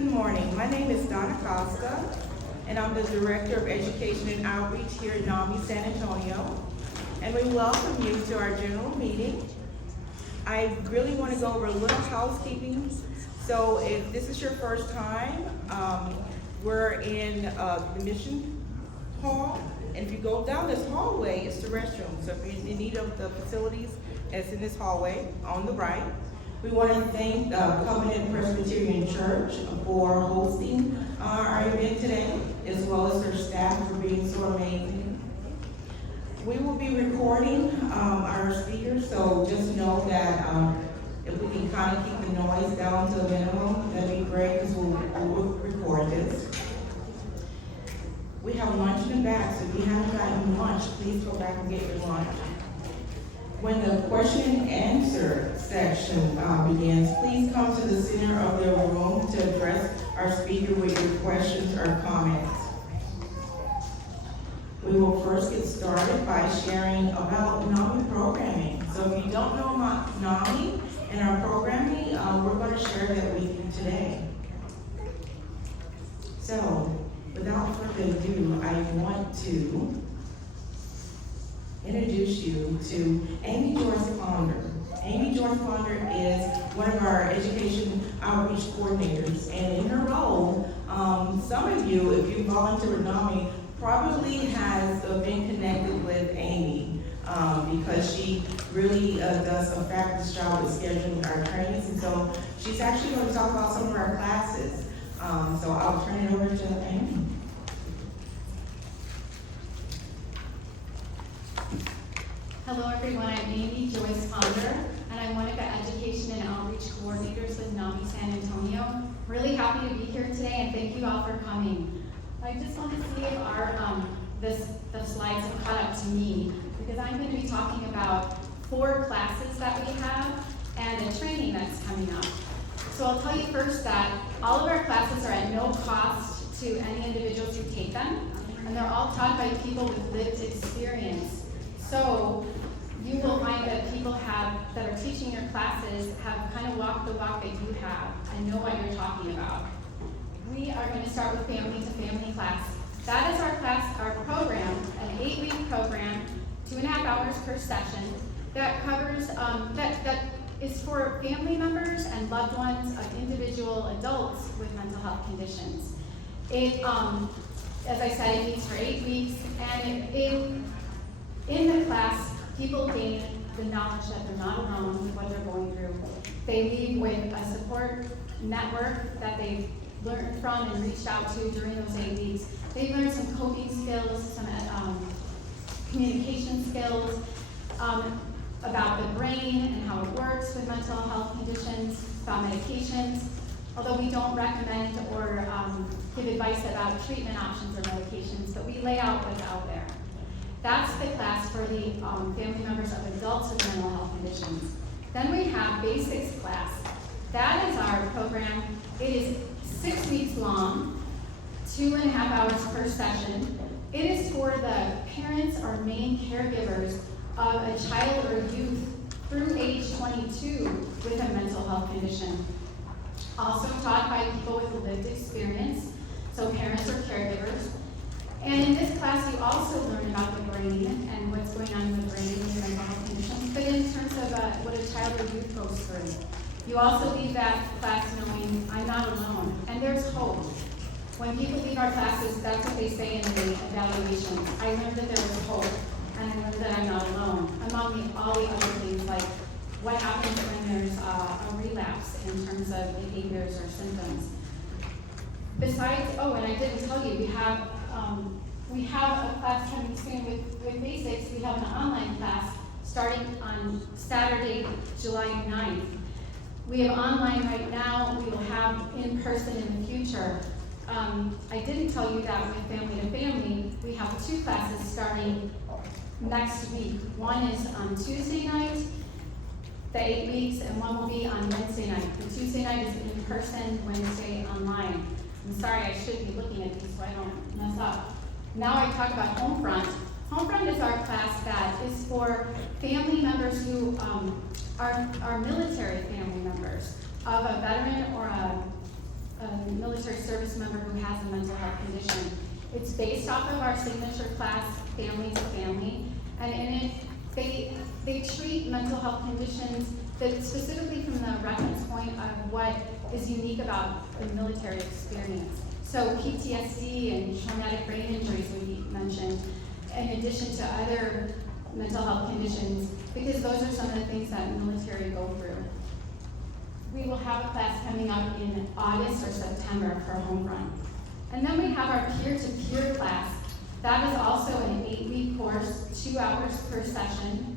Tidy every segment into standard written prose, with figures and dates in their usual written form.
Good morning. My name is Donna Costa, and I'm the Director of Education and Outreach here at NAMI San Antonio. And we welcome you to our general meeting. I really want to go over a little housekeeping. So if this is your first time, we're in the mission hall. And if you go down this hallway, it's the restroom. So if you're in need of the facilities, it's in this hallway on the right. We want to thank Covenant Presbyterian Church for hosting our event today, as well as their staff for being so amazing. We will be recording our speakers, so just know that if we can kind of keep the noise down to a minimum, that'd be great, because we'll record this. We have lunch in the back, so if you haven't gotten lunch, please go back and get your lunch. When the question and answer section begins, please come to the center of the room to address our speaker with your questions or comments. We will first get started by sharing about NAMI programming. So if you don't know about NAMI and our programming, we're going to share that with you today. So without further ado, I want to introduce you to Amy Joyce Ponder. Amy Joyce Ponder is one of our education outreach coordinators, and in her role, some of you, if you volunteer with NAMI, probably has been connected with Amy because she really does a fabulous job with scheduling our trainings, and so she's actually going to talk about some of our classes. So I'll turn it over to Amy. Hello everyone, I'm Amy Joyce Ponder, and I'm one of the Education and Outreach Coordinators with NAMI San Antonio. Really happy to be here today, and thank you all for coming. I just want to see if the slides have caught up to me, because I'm going to be talking about 4 classes that we have and a training that's coming up. So I'll tell you first that all of our classes are at no cost to any individuals who take them, and they're all taught by people with lived experience. So you will find that people that are teaching your classes have kind of walked the walk that you have and know what you're talking about. We are going to start with family to family class. That is our class, our program, an 8-week program, 2.5 hours per session, that covers, that is for family members and loved ones of individual adults with mental health conditions. It, as I said, it meets for 8 weeks, and in the class, people gain the knowledge that they're not alone with what they're going through. They leave with a support network that they've learned from and reached out to during those 8 weeks. They've learned some coping skills, some communication skills, about the brain and how it works with mental health conditions, about medications, although we don't recommend or give advice about treatment options or medications, but we lay out what's out there. That's the class for the family members of adults with mental health conditions. Then we have basics class. That is our program. It is 6 weeks long, 2.5 hours per session. It is for the parents or main caregivers of a child or youth through age 22 with a mental health condition. Also taught by people with lived experience, so parents or caregivers. And in this class, you also learn about the brain and what's going on in the brain with mental health conditions, but in terms of what a child or youth goes through. You also leave that class knowing I'm not alone, and there's hope. When people leave our classes, that's what they say in the evaluations. I learned that there was hope, and I learned that I'm not alone, among all the other things like what happens when there's a relapse in terms of behaviors or symptoms. Besides, oh, and I didn't tell you, we have a class coming soon with basics. We have an online class starting on Saturday, July 9th. We have online right now. We will have in person in the future. I didn't tell you that with family to family, we have 2 classes starting next week. One is on Tuesday night, the 8 weeks, and one will be on Wednesday night. The Tuesday night is in person, Wednesday online. I'm sorry, I should be looking at these so I don't mess up. Now I talk about Homefront. Homefront is our class that is for family members who are military family members of a veteran or a a military service member who has a mental health condition. It's based off of our signature class, Family to Family, and in it, they treat mental health conditions that specifically from the reference point of what is unique about a military experience. So PTSD and traumatic brain injuries would be mentioned, in addition to other mental health conditions, because those are some of the things that military go through. We will have a class coming up in August or September for home run. And then we have our peer-to-peer class. That is also an 8-week course, 2 hours per session.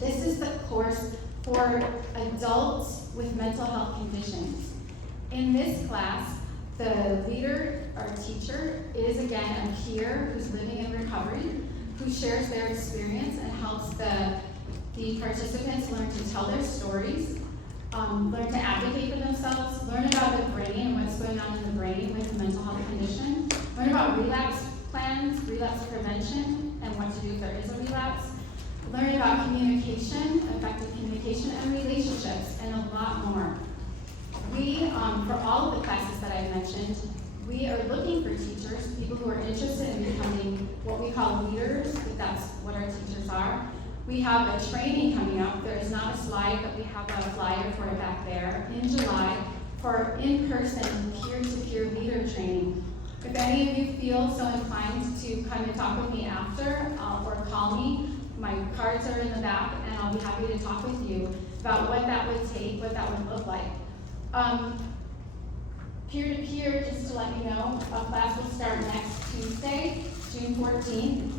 This is the course for adults with mental health conditions. In this class, the leader or teacher is again a peer who's living in recovery, who shares their experience and helps the participants learn to tell their stories, learn to advocate for themselves, learn about the brain and what's going on in the brain with a mental health condition, learn about relapse plans, relapse prevention, and what to do if there is a relapse, learn about communication, effective communication, and relationships, and a lot more. We, for all of the classes that I mentioned, we are looking for teachers, people who are interested in becoming what we call leaders, if that's what our teachers are. We have a training coming up. There is not a slide, but we have a flyer for it back there in July for in-person peer-to-peer leader training. If any of you feel so inclined to come and talk with me after, or call me, my cards are in the back, and I'll be happy to talk with you about what that would take, what that would look like. Peer-to-peer, just to let you know, a class will start next Tuesday, June 14th.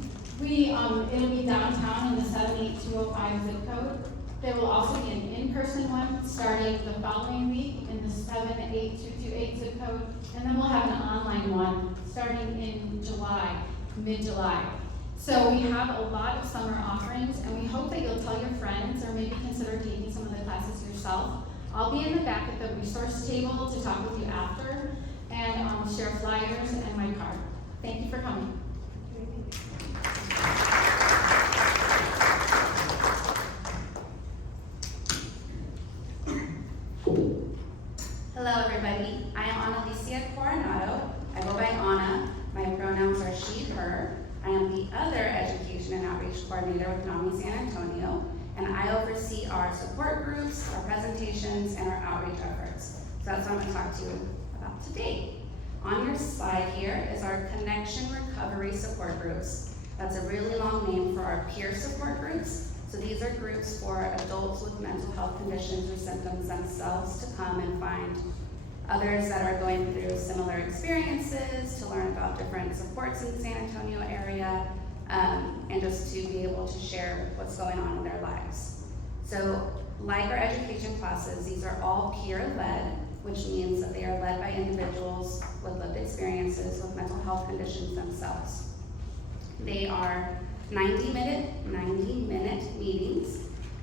It'll be downtown in the 78205 zip code. There will also be an in-person one starting the following week in the 78228 zip code, and then we'll have an online one starting in July, mid-July. So we have a lot of summer offerings, and we hope that you'll tell your friends or maybe consider taking some of the classes yourself. I'll be in the back at the resource table to talk with you after and share flyers and my card. Thank you for coming. Hello everybody, I am Annalicia Coronado. I go by Anna. My pronouns are she, her. I am the other Education and Outreach Coordinator with NAMI San Antonio, and I oversee our support groups, our presentations, and our outreach efforts. So that's what I'm going to talk to you about today. On your slide here is our Connection Recovery Support Groups. That's a really long name for our peer support groups. So these are groups for adults with mental health conditions or symptoms themselves to come and find others that are going through similar experiences, to learn about different supports in the San Antonio area, and just to be able to share what's going on in their lives. So like our education classes, these are all peer-led, which means that they are led by individuals with lived experiences with mental health conditions themselves. They are 90-minute meetings,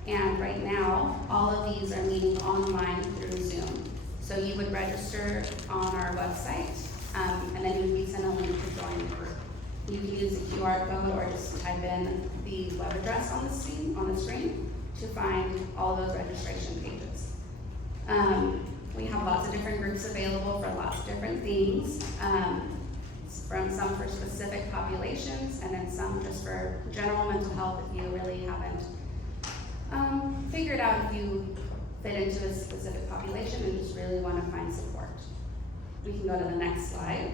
and right now, all of these are meeting online through Zoom. So you would register on our website, and then you would be sent a link to join the group. You can use the QR code or just type in the web address on the screen to find all those registration pages. We have lots of different groups available for lots of different things, from some for specific populations and then some just for general mental health if you really haven't figured out if you fit into a specific population and just really want to find support. We can go to the next slide.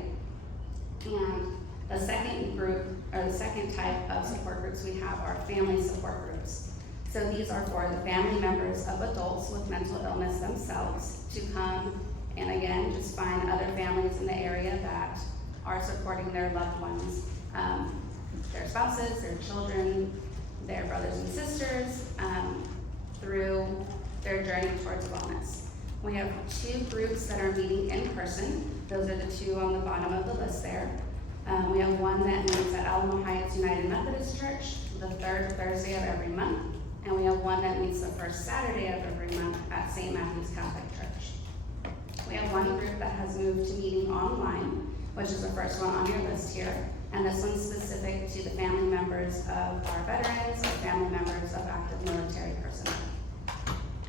And the second group, or the second type of support groups we have are family support groups. So these are for the family members of adults with mental illness themselves to come and again, just find other families in the area that are supporting their loved ones, their spouses, their children, their brothers and sisters, through their journey towards wellness. We have 2 groups that are meeting in person. Those are the 2 on the bottom of the list there. We have one that meets at Alamo Heights United Methodist Church the 3rd Thursday of every month, and we have one that meets the 1st Saturday of every month at St. Matthew's Catholic Church. We have one group that has moved to meeting online, which is the first one on your list here, and this one's specific to the family members of our veterans or family members of active military personnel.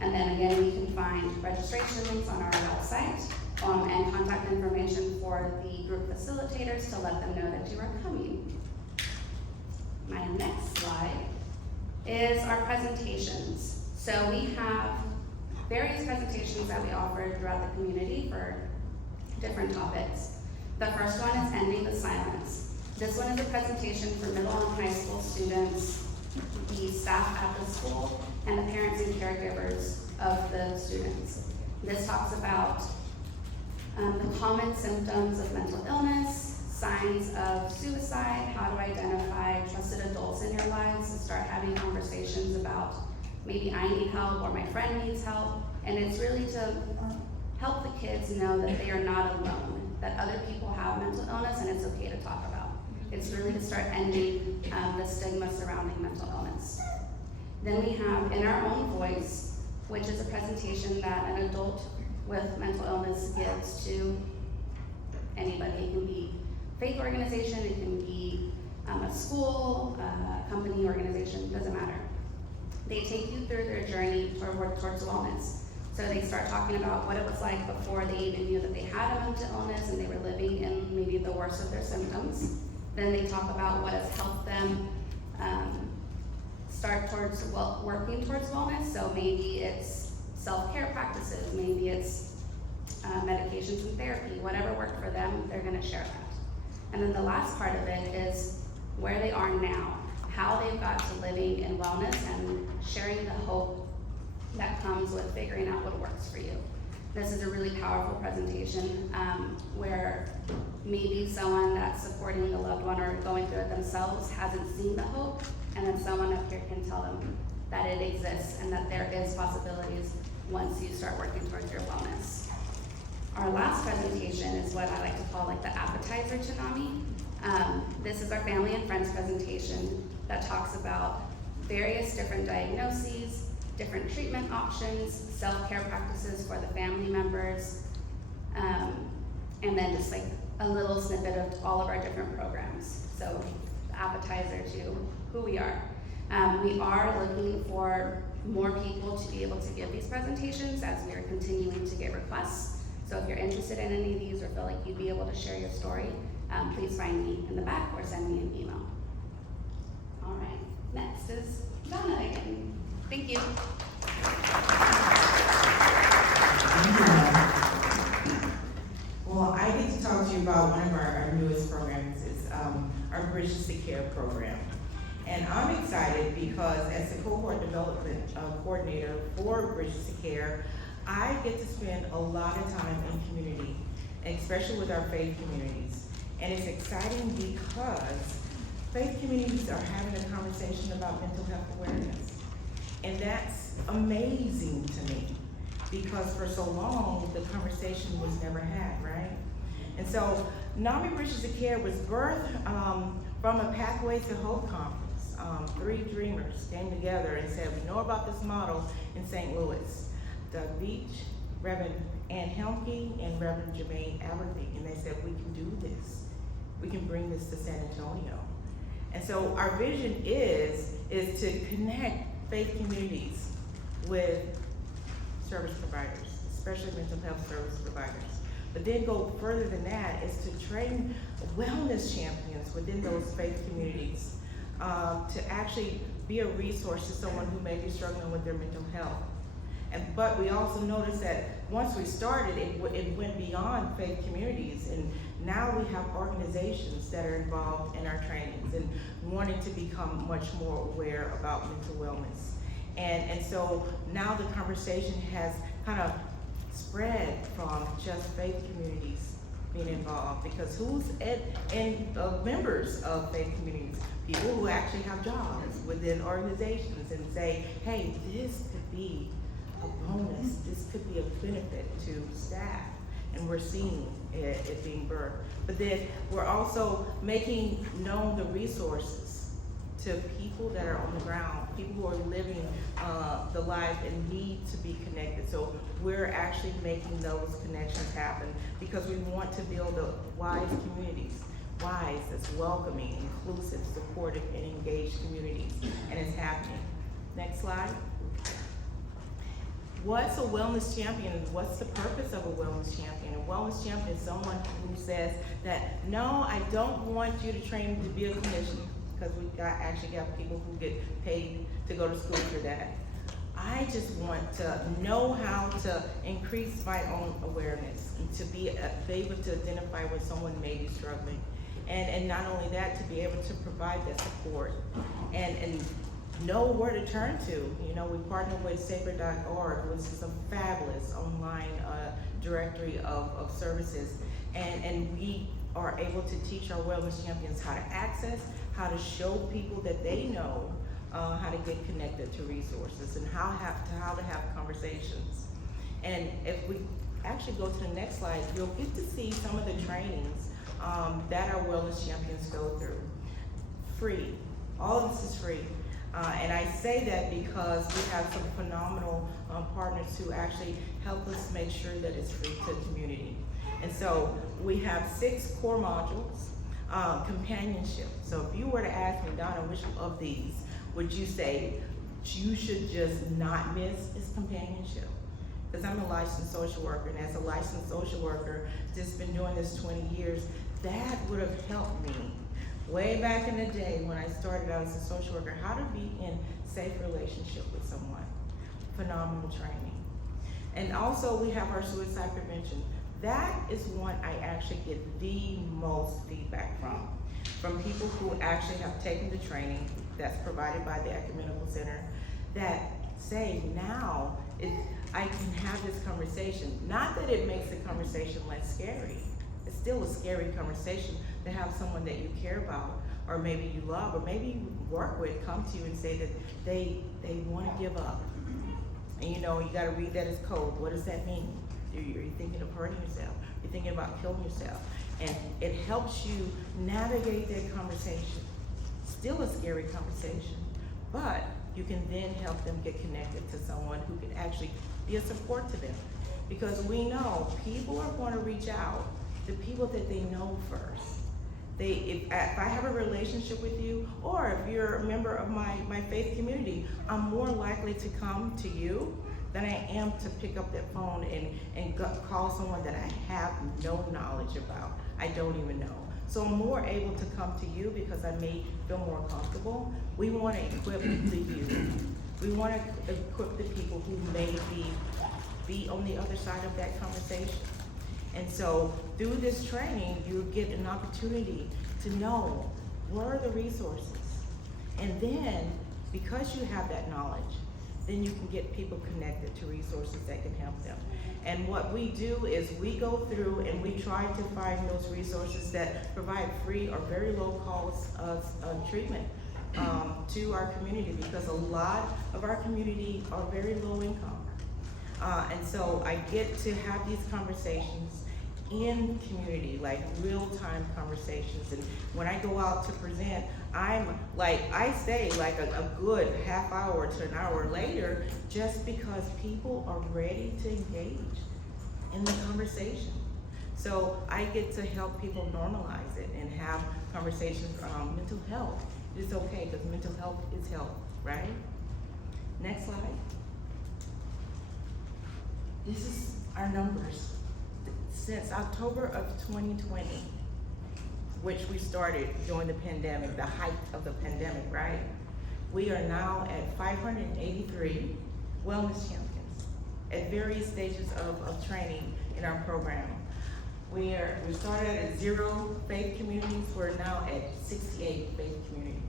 And then again, you can find registration links on our website and contact information for the group facilitators to let them know that you are coming. My next slide is our presentations. So we have various presentations that we offer throughout the community for different topics. The first one is Ending the Silence. This one is a presentation for middle and high school students, the staff at the school, and the parents and caregivers of the students. This talks about the common symptoms of mental illness, signs of suicide, how to identify trusted adults in your lives, and start having conversations about maybe I need help or my friend needs help. And it's really to help the kids know that they are not alone, that other people have mental illness and it's okay to talk about. It's really to start ending the stigma surrounding mental illness. Then we have In Our Own Voice, which is a presentation that an adult with mental illness gives to anybody. It can be a faith organization, it can be a school, a company, organization, doesn't matter. They take you through their journey towards wellness. So they start talking about what it was like before they even knew that they had a mental illness and they were living in maybe the worst of their symptoms. Then they talk about what has helped them start towards working towards wellness. So maybe it's self-care practices, maybe it's medications and therapy, whatever worked for them, they're gonna share that. And then the last part of it is where they are now, how they've got to living in wellness and sharing the hope that comes with figuring out what works for you. This is a really powerful presentation where maybe someone that's supporting a loved one or going through it themselves hasn't seen the hope, and then someone up here can tell them that it exists and that there is possibilities once you start working towards your wellness. Our last presentation is what I like to call like the appetizer to NAMI. This is our family and friends presentation that talks about various different diagnoses, different treatment options, self-care practices for the family members, and then just like a little snippet of all of our different programs. So the appetizer to who we are. We are looking for more people to be able to give these presentations as we are continuing to get requests. So if you're interested in any of these or feel like you'd be able to share your story, please find me in the back or send me an email. All right, next is Donna again. Thank you. Well, I get to talk to you about one of our newest programs. It's our Bridges to Care program. And I'm excited because as the cohort development coordinator for Bridges to Care, I get to spend a lot of time in community, especially with our faith communities. And it's exciting because faith communities are having a conversation about mental health awareness. And that's amazing to me because for so long, the conversation was never had, right? And so NAMI Bridges to Care was birthed from a Pathways to Hope conference. 3 dreamers came together and said, we know about this model in St. Louis. Doug Beach, Reverend Ann Helmke, and Reverend Jermaine Aberthy, and they said, we can do this. We can bring this to San Antonio. And so our vision is to connect faith communities with service providers, especially mental health service providers. But then go further than that is to train wellness champions within those faith communities to actually be a resource to someone who may be struggling with their mental health. But we also noticed that once we started, it went beyond faith communities, and now we have organizations that are involved in our trainings and wanting to become much more aware about mental wellness. And so now the conversation has kind of spread from just faith communities being involved, because who's members of faith communities? People who actually have jobs within organizations and say, hey, this could be a bonus, this could be a benefit to staff, and we're seeing it being birthed. But then we're also making known the resources to people that are on the ground, people who are living the life and need to be connected. So we're actually making those connections happen because we want to build a wise communities, wise, that's welcoming, inclusive, supportive, and engaged communities, and it's happening. Next slide. what's a wellness champion? What's the purpose of a wellness champion? A wellness champion is someone who says that, no, I don't want you to train to be a clinician, because we actually got people who get paid to go to school for that. I just want to know how to increase my own awareness and to be able to identify when someone may be struggling. And not only that, to be able to provide that support and know where to turn to. You know, we partner with sacred.org, which is a fabulous online directory of services. And we are able to teach our wellness champions how to access, how to show people that they know how to get connected to resources and how to have conversations. And if we actually go to the next slide, you'll get to see some of the trainings that our wellness champions go through. Free, all of this is free. And I say that because we have some phenomenal partners who actually help us make sure that it's free to the community. And so we have 6 core modules. Companionship. So if you were to ask me, Donna, which of these would you say you should just not miss, is companionship? Because I'm a licensed social worker, and as a licensed social worker, just been doing this 20 years, that would have helped me way back in the day when I started out as a social worker, how to be in safe relationship with someone. Phenomenal training. And also we have our suicide prevention. That is one I actually get the most feedback from people who actually have taken the training that's provided by the Ecumenical Center that say now I can have this conversation. Not that it makes the conversation less scary. It's still a scary conversation to have someone that you care about, or maybe you love, or maybe you work with, come to you and say that they want to give up. And you know, you got to read that as code. What does that mean? You're thinking of hurting yourself. You're thinking about killing yourself. And it helps you navigate that conversation. Still a scary conversation, but you can then help them get connected to someone who can actually be a support to them. Because we know people are going to reach out to people that they know first. If I have a relationship with you, or if you're a member of my faith community, I'm more likely to come to you than I am to pick up that phone and call someone that I have no knowledge about. I don't even know. So I'm more able to come to you because I may feel more comfortable. We want to equip the youth. We want to equip the people who may be on the other side of that conversation. And so through this training, you get an opportunity to know what are the resources. And then, because you have that knowledge, then you can get people connected to resources that can help them. And what we do is we go through and we try to find those resources that provide free or very low cost treatment to our community, because a lot of our community are very low income. And so I get to have these conversations in community, like real-time conversations. And when I go out to present, I stay like a good half hour to an hour later, just because people are ready to engage in the conversation. So I get to help people normalize it and have conversations around mental health. It's okay, because mental health is health, right? Next slide. This is our numbers. Since October of 2020, which we started during the pandemic, the height of the pandemic, right? We are now at 583 wellness champions at various stages of training in our program. We started at 0 faith communities. We're now at 68 faith communities.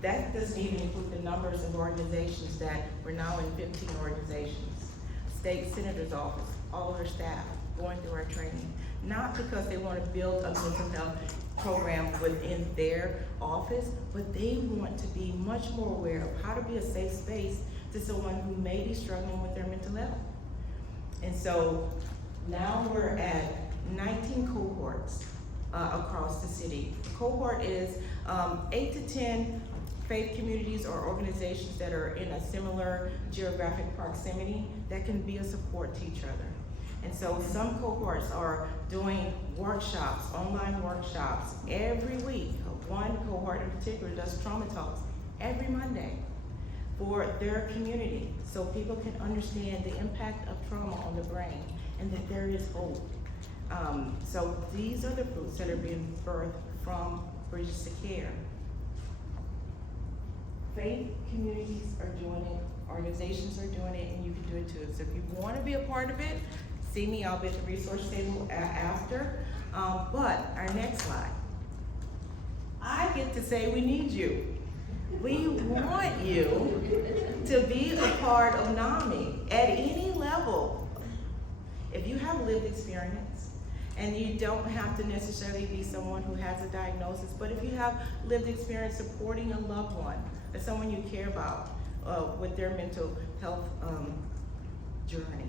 That doesn't even include the numbers of organizations that we're now in 15 organizations. State Senator's office, all of our staff going through our training, not because they want to build a mental health program within their office, but they want to be much more aware of how to be a safe space to someone who may be struggling with their mental health. And so now we're at 19 cohorts across the city. A cohort is 8 to 10 faith communities or organizations that are in a similar geographic proximity that can be a support to each other. And so some cohorts are doing workshops, online workshops every week. One cohort in particular does trauma talks every Monday for their community, so people can understand the impact of trauma on the brain and that there is hope. So these are the fruits that are being birthed from Bridges to Care. Faith communities are doing it, organizations are doing it, and you can do it too. So if you want to be a part of it, see me, I'll be at the resource table after. But our next slide. I get to say we need you. We want you to be a part of NAMI at any level. If you have lived experience, and you don't have to necessarily be someone who has a diagnosis, but if you have lived experience supporting a loved one, or someone you care about with their mental health journey,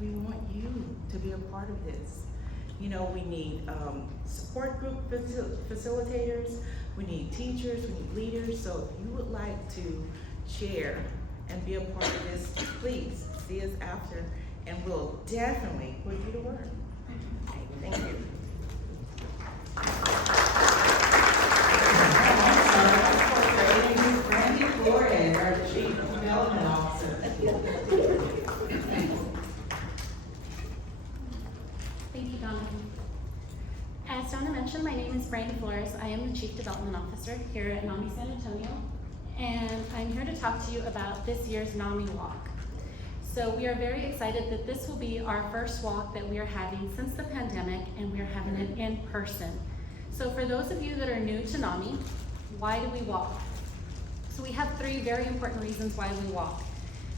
we want you to be a part of this. You know, we need support group facilitators, we need teachers, we need leaders. So if you would like to share and be a part of this, please see us after, and we'll definitely put you to work. Thank you. Brandy Flores, our Chief Development Officer. Thank you, Donna. As Donna mentioned, my name is Brandy Flores. I am the Chief Development Officer here at NAMI San Antonio, and I'm here to talk to you about this year's NAMI Walk. So we are very excited that this will be our first walk that we are having since the pandemic, and we are having it in person. So for those of you that are new to NAMI, why do we walk? So we have 3 very important reasons why we walk.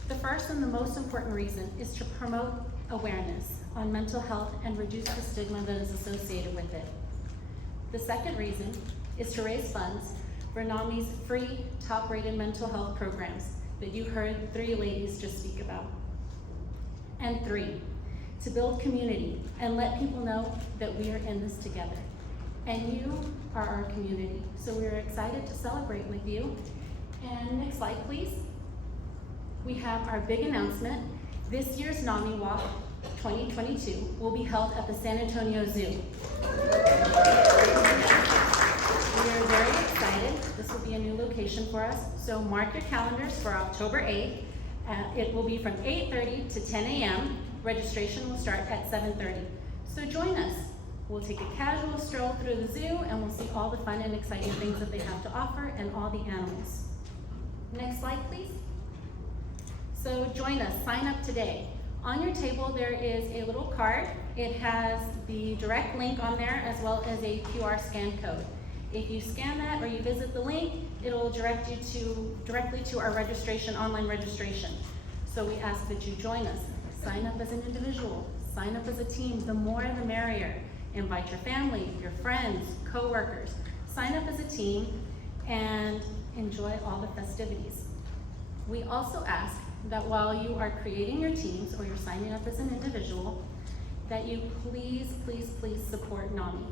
The first and the most important reason is to promote awareness on mental health and reduce the stigma that is associated with it. The second reason is to raise funds for NAMI's free top-rated mental health programs that you heard 3 ladies just speak about. And 3, to build community and let people know that we are in this together. And you are our community, so we are excited to celebrate with you. And next slide, please. We have our big announcement. This year's NAMI Walk 2022 will be held at the San Antonio Zoo. We are very excited. This will be a new location for us, so mark your calendars for October 8th. It will be from 8:30 to 10 a.m. Registration will start at 7:30. So join us. We'll take a casual stroll through the zoo, and we'll see all the fun and exciting things that they have to offer and all the animals. Next slide, please. So join us, sign up today. On your table, there is a little card. It has the direct link on there as well as a QR scan code. If you scan that or you visit the link, it'll direct you directly to our registration, online registration. So we ask that you join us. Sign up as an individual, sign up as a team. The more the merrier. Invite your family, your friends, co-workers. Sign up as a team and enjoy all the festivities. We also ask that while you are creating your teams or you're signing up as an individual, that you please, please, please support NAMI.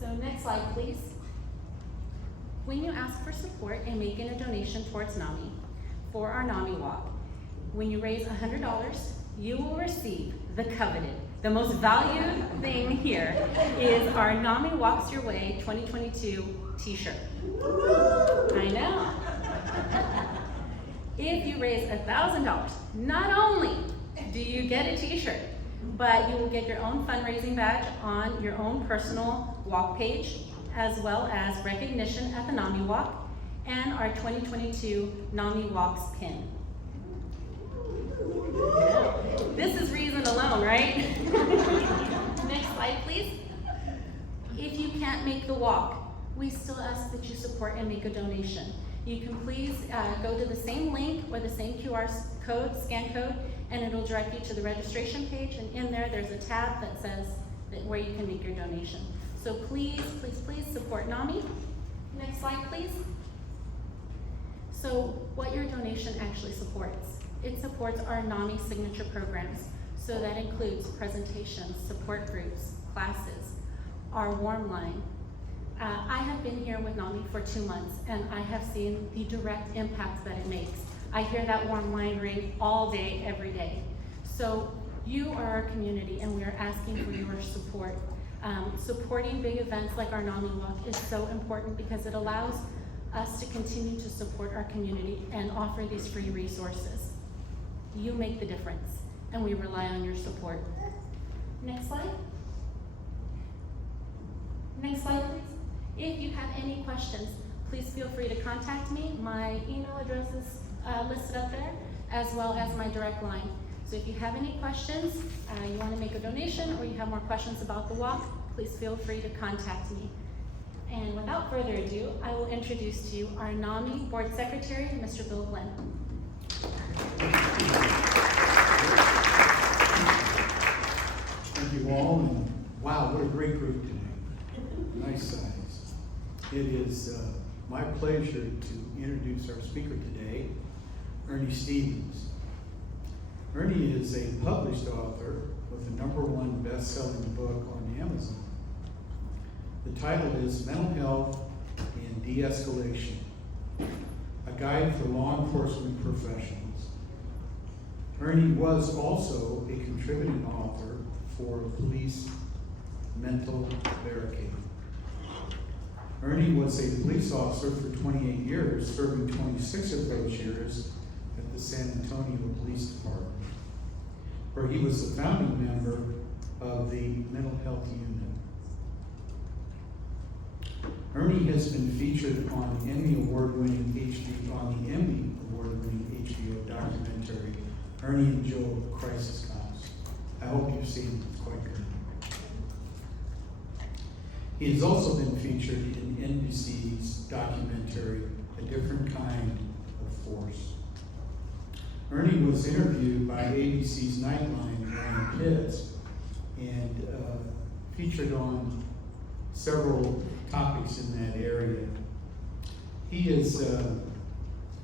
So next slide, please. When you ask for support and making a donation towards NAMI for our NAMI Walk, when you raise $100, you will receive the coveted, the most valued thing here is our NAMI Walks Your Way 2022 t-shirt. I know. If you raise $1,000, not only do you get a t-shirt, but you will get your own fundraising badge on your own personal walk page, as well as recognition at the NAMI Walk and our 2022 NAMI Walks pin. Yeah. This is reason alone, right? Next slide, please. If you can't make the walk, we still ask that you support and make a donation. You can please go to the same link or the same QR code, scan code, and it'll direct you to the registration page, and in there, there's a tab that says where you can make your donation. So please, please, please support NAMI. Next slide, please. So what your donation actually supports. It supports our NAMI signature programs. So that includes presentations, support groups, classes, our warm line. I have been here with NAMI for 2 months, and I have seen the direct impact that it makes. I hear that warm line ring all day, every day. So you are our community, and we are asking for your support. Supporting big events like our NAMI Walk is so important because it allows us to continue to support our community and offer these free resources. You make the difference, and we rely on your support. Next slide. Next slide, please. If you have any questions, please feel free to contact me. My email address is listed up there, as well as my direct line. So if you have any questions, you want to make a donation, or you have more questions about the walk, please feel free to contact me. And without further ado, I will introduce to you our NAMI Board Secretary, Mr. Bill Glenn. Thank you all, and wow, what a great group today. Nice size. It is my pleasure to introduce our speaker today, Ernie Stevens. Ernie is a published author with a #1 best-selling book on Amazon. The title is Mental Health and De-escalation, a guide for law enforcement professionals. Ernie was also a contributing author for Police Mental Barricade. Ernie was a police officer for 28 years, serving 26 of those years at the San Antonio Police Department, where he was a founding member of the Mental Health Unit. Ernie has been featured on the Emmy Award-winning HBO documentary, Ernie and Joe Crisis Cops. I hope you've seen it, it's quite good. He has also been featured in NBC's documentary, A Different Kind of Force. Ernie was interviewed by ABC's Nightline Brian Pitts and featured on several topics in that area. He is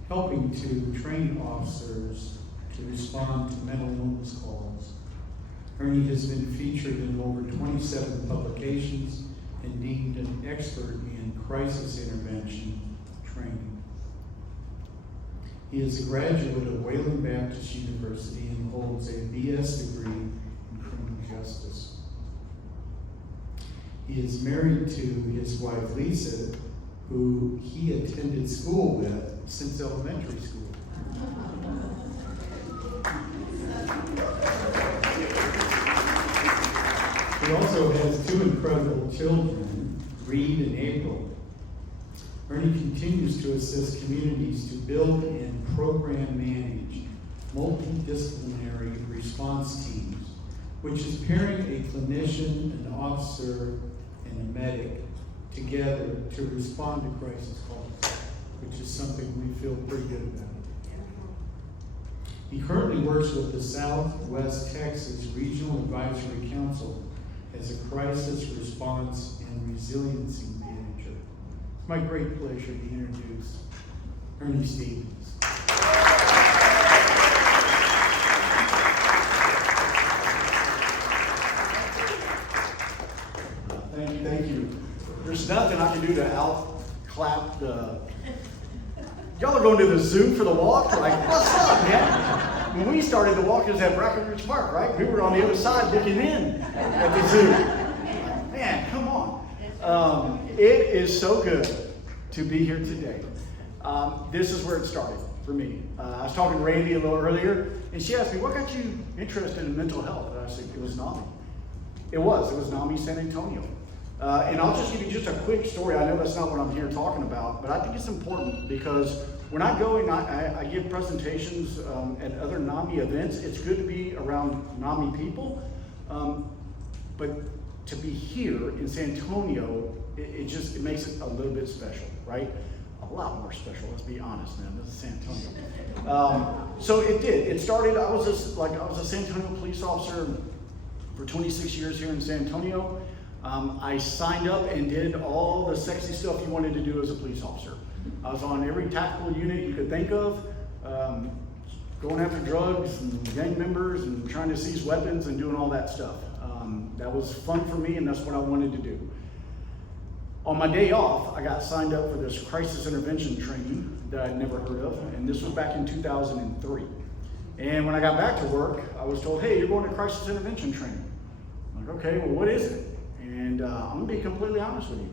helping to train officers to respond to mental illness calls. Ernie has been featured in over 27 publications and deemed an expert in crisis intervention training. He is a graduate of Wayland Baptist University and holds a BS degree in criminal justice. He is married to his wife Lisa, who he attended school with since elementary school. He also has 2 incredible children, Reed and April. Ernie continues to assist communities to build and program manage multidisciplinary response teams, which is pairing a clinician, an officer, and a medic together to respond to crisis calls, which is something we feel pretty good about. He currently works with the Southwest Texas Regional Advisory Council as a crisis response and resiliency manager. It's my great pleasure to introduce Ernie Stevens. Thank you. There's nothing I can do to out-clap the... Y'all are going to the zoo for the walk? Like, what's up, man? When we started the walk, it was at Brackenridge Park, right? We were on the other side looking in at the zoo. Man, come on. It is so good to be here today. This is where it started for me. I was talking to Randy a little earlier, and she asked me, what got you interested in mental health? And I said, it was NAMI. It was NAMI San Antonio. And I'll just give you just a quick story. I know that's not what I'm here talking about, but I think it's important because when I go and I give presentations at other NAMI events, it's good to be around NAMI people. But to be here in San Antonio, it makes it a little bit special, right? A lot more special, let's be honest, man. This is San Antonio. So it did. It started, I was a San Antonio police officer for 26 years here in San Antonio. I signed up and did all the sexy stuff you wanted to do as a police officer. I was on every tactical unit you could think of, going after drugs and gang members and trying to seize weapons and doing all that stuff. That was fun for me, and that's what I wanted to do. On my day off, I got signed up for this crisis intervention training that I'd never heard of, and this was back in 2003. And when I got back to work, I was told, hey, you're going to crisis intervention training. I'm like, okay, well, what is it? And I'm gonna be completely honest with you.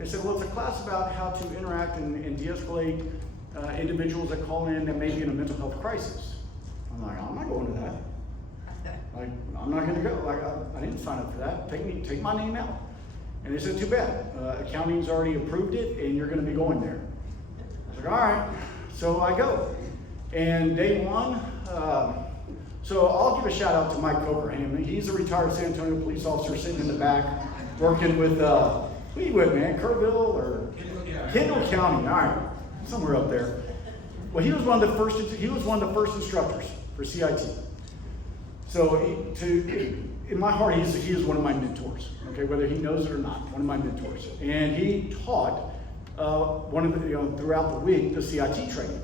They said, well, it's a class about how to interact and de-escalate individuals that call in that may be in a mental health crisis. I'm like, I'm not going to that. Like, I'm not gonna go. Like, I didn't sign up for that. Take my name out. And they said, too bad. Accounting's already approved it, and you're gonna be going there. I was like, all right. So I go. And day one, so I'll give a shout out to Mike Coker. He's a retired San Antonio police officer sitting in the back, working with, who are you with, man? Kerrville or? Kendall County. All right, somewhere up there. Well, he was one of the first instructors for CIT. So in my heart, he is one of my mentors. Okay, whether he knows it or not, one of my mentors. And he taught throughout the week the CIT training.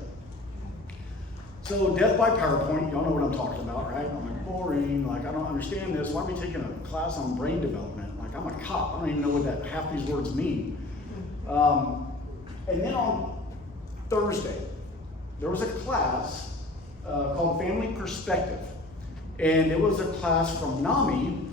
So death by PowerPoint, y'all know what I'm talking about, right? I'm like, boring, like I don't understand this. Why are we taking a class on brain development? Like I'm a cop, I don't even know what half these words mean. And then on Thursday, there was a class called Family Perspective. And it was a class from NAMI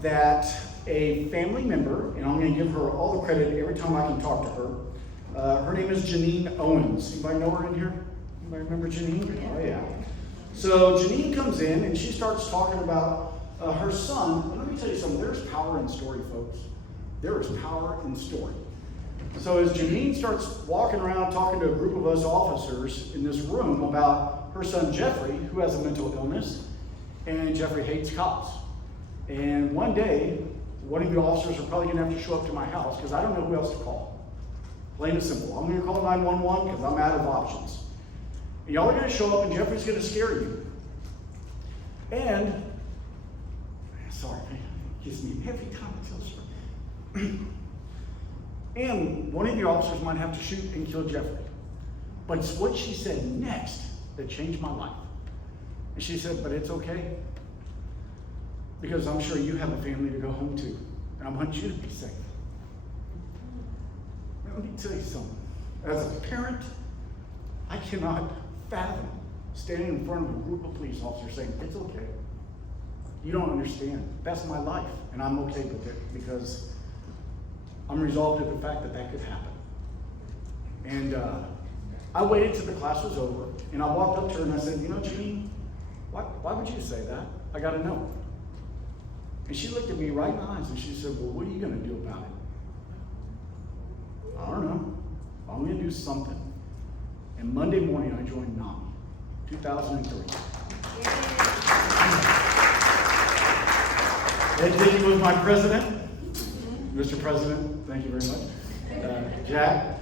that a family member, and I'm gonna give her all the credit every time I can talk to her. Her name is Janine Owens. Anybody know her in here? Anybody remember Janine? Oh yeah. So Janine comes in and she starts talking about her son. And let me tell you something, there's power in story, folks. There is power in story. So as Janine starts walking around talking to a group of us officers in this room about her son Jeffrey, who has a mental illness, and Jeffrey hates cops. And one day, one of the officers are probably gonna have to show up to my house because I don't know who else to call. Plain and simple. I'm gonna call 911 because I'm out of options. And y'all are gonna show up and Jeffrey's gonna scare you. And, sorry, it gives me every time I tell a story. And one of the officers might have to shoot and kill Jeffrey. But it's what she said next that changed my life. And she said, but it's okay. Because I'm sure you have a family to go home to. And I want you to be safe. Let me tell you something. As a parent, I cannot fathom standing in front of a group of police officers saying, it's okay. You don't understand. That's my life. And I'm okay with it because I'm resolved to the fact that that could happen. And I waited till the class was over, and I walked up to her and I said, you know, Janine, why would you say that? I gotta know. And she looked at me right in the eyes and she said, well, what are you gonna do about it? I don't know. I'm gonna do something. And Monday morning I joined NAMI, 2003. Ed Dickey was my president. Mr. President, thank you very much. Jack,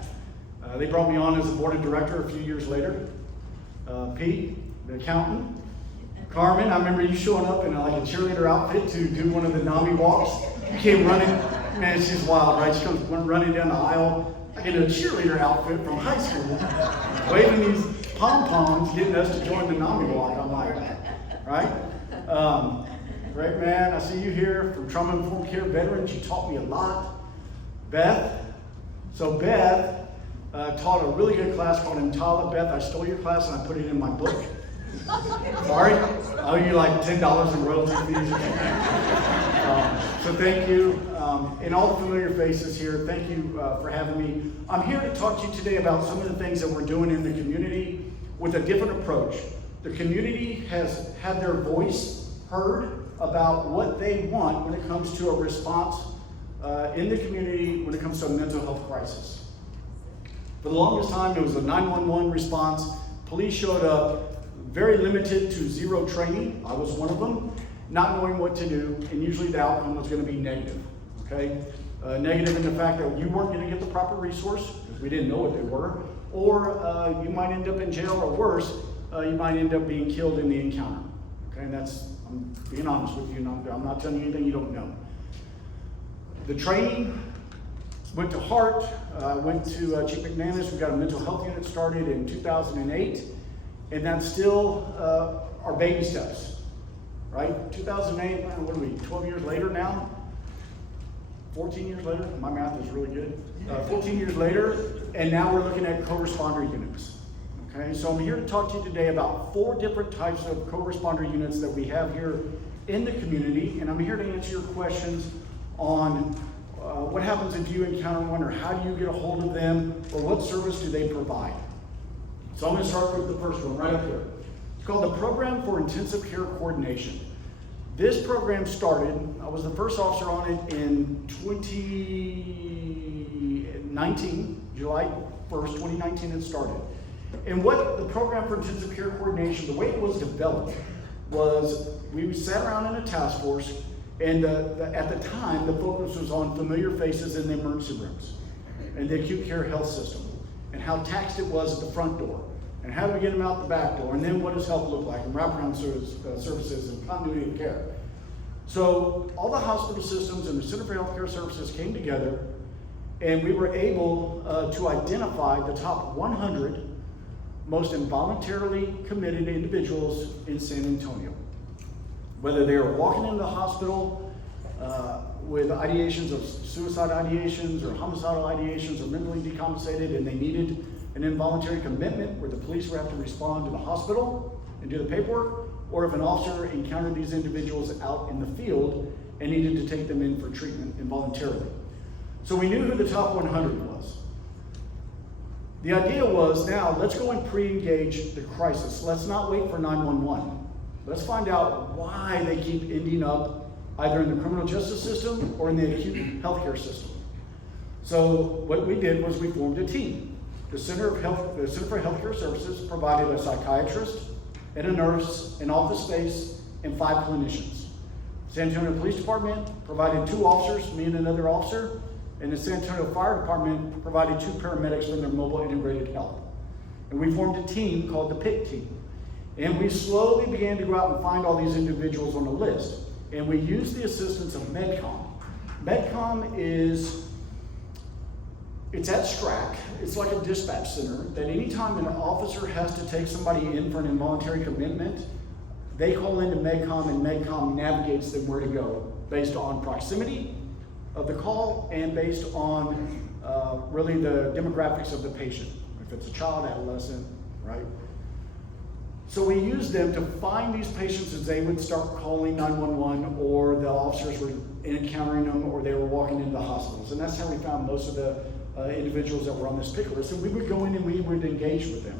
they brought me on as a board of director a few years later. Pete, the accountant. Carmen, I remember you showing up in like a cheerleader outfit to do one of the NAMI walks. You came running, man, she's wild, right? She comes running down the aisle like in a cheerleader outfit from high school, waving these pom-poms, getting us to join the NAMI walk. I'm like, right? Great man, I see you here from Trauma Informed Care Veterans. You taught me a lot. Beth. So Beth taught a really good class called Intala. Beth, I stole your class and I put it in my book. Sorry, I owe you like $10 in royalty fees. So thank you. And all the familiar faces here, thank you for having me. I'm here to talk to you today about some of the things that we're doing in the community with a different approach. The community has had their voice heard about what they want when it comes to a response in the community when it comes to a mental health crisis. For the longest time, it was a 911 response. Police showed up, very limited to zero training. I was one of them, not knowing what to do, and usually the outcome was going to be negative, okay? Negative in the fact that you weren't going to get the proper resource, because we didn't know what they were, or you might end up in jail, or worse, you might end up being killed in the encounter, okay? And that's, I'm being honest with you, I'm not telling you anything you don't know. The training went to Hart, went to Chief McManus. We got a mental health unit started in 2008, and that's still our baby steps, right? 2008, what are we, 12 years later now? 14 years later? My math is really good. 14 years later, and now we're looking at co-responder units. Okay, so I'm here to talk to you today about 4 different types of co-responder units that we have here in the community, and I'm here to answer your questions on what happens if you encounter one, or how do you get a hold of them, or what service do they provide? So I'm going to start with the first one right up here. It's called the Program for Intensive Care Coordination. This program started, I was the first officer on it in 2019, July 1st, 2019 it started. And what the Program for Intensive Care Coordination, the way it was developed was we sat around in a task force, and at the time the focus was on familiar faces in the emergency rooms and the acute care health system, and how taxed it was at the front door, and how do we get them out the back door, and then what does help look like, and wraparound services and continuity of care. So all the hospital systems and the Center for Healthcare Services came together, and we were able to identify the top 100 most involuntarily committed individuals in San Antonio. Whether they are walking into the hospital with ideations of suicide ideations or homicidal ideations or mentally decompensated, and they needed an involuntary commitment where the police would have to respond to the hospital and do the paperwork, or if an officer encountered these individuals out in the field and needed to take them in for treatment involuntarily. So we knew who the top 100 was. The idea was, now let's go and pre-engage the crisis. Let's not wait for 911. Let's find out why they keep ending up either in the criminal justice system or in the acute healthcare system. So what we did was we formed a team. The Center for Healthcare Services provided a psychiatrist and a nurse, an office space, and 5 clinicians. San Antonio Police Department provided 2 officers, me and another officer, and the San Antonio Fire Department provided 2 paramedics from their mobile integrated help. And we formed a team called the PIC team. And we slowly began to go out and find all these individuals on the list. And we used the assistance of MedCom. MedCom it's at STRAC. It's like a dispatch center that anytime an officer has to take somebody in for an involuntary commitment, they call into MedCom, and MedCom navigates them where to go based on proximity of the call and based on really the demographics of the patient. If it's a child, adolescent, right? So we used them to find these patients as they would start calling 911, or the officers were encountering them, or they were walking into the hospitals. And that's how we found most of the individuals that were on this pick list. And we would go in and we would engage with them.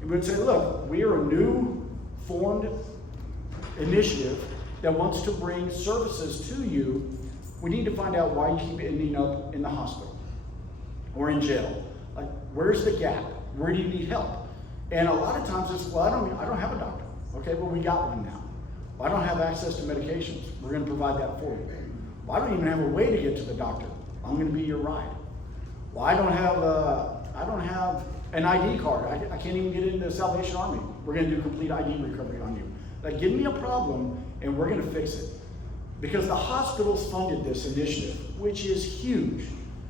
And we would say, look, we are a new formed initiative that wants to bring services to you. We need to find out why you keep ending up in the hospital or in jail. Like, where's the gap? Where do you need help? And a lot of times it's, well, I don't have a doctor. Okay, well, we got one now. Well, I don't have access to medications. We're going to provide that for you. Well, I don't even have a way to get to the doctor. I'm going to be your ride. Well, I don't have an ID card. I can't even get into the Salvation Army. We're going to do complete ID recovery on you. Like, give me a problem and we're going to fix it. Because the hospitals funded this initiative, which is huge.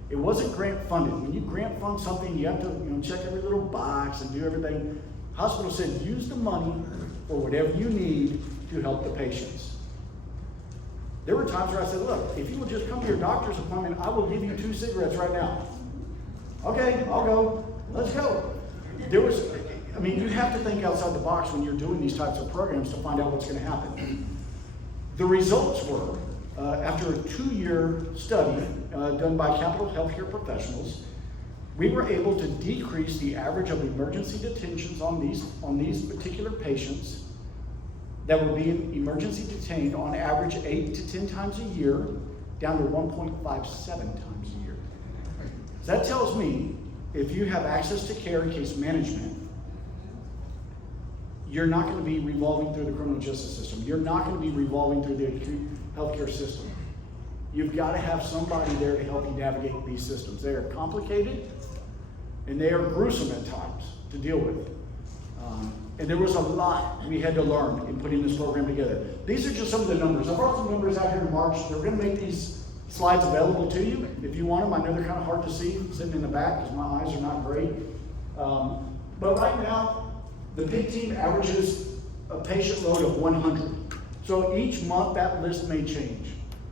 It wasn't grant funded. When you grant fund something, you have to check every little box and do everything. Hospital said, use the money for whatever you need to help the patients. There were times where I said, look, if you will just come to your doctor's appointment, I will give you 2 cigarettes right now. Okay, I'll go. Let's go. You have to think outside the box when you're doing these types of programs to find out what's going to happen. The results were, after a 2-year study done by Capital Healthcare Professionals, we were able to decrease the average of emergency detentions on these particular patients that were being emergency detained on average 8 to 10 times a year down to 1.57 times a year. So that tells me if you have access to care and case management, you're not going to be revolving through the criminal justice system. You're not going to be revolving through the acute healthcare system. You've got to have somebody there to help you navigate these systems. They are complicated and they are gruesome at times to deal with. And there was a lot we had to learn in putting this program together. These are just some of the numbers. I brought some numbers out here in March. They're going to make these slides available to you if you want them. I know they're kind of hard to see sitting in the back because my eyes are not great. But right now, the PIC team averages a patient load of 100. So each month that list may change.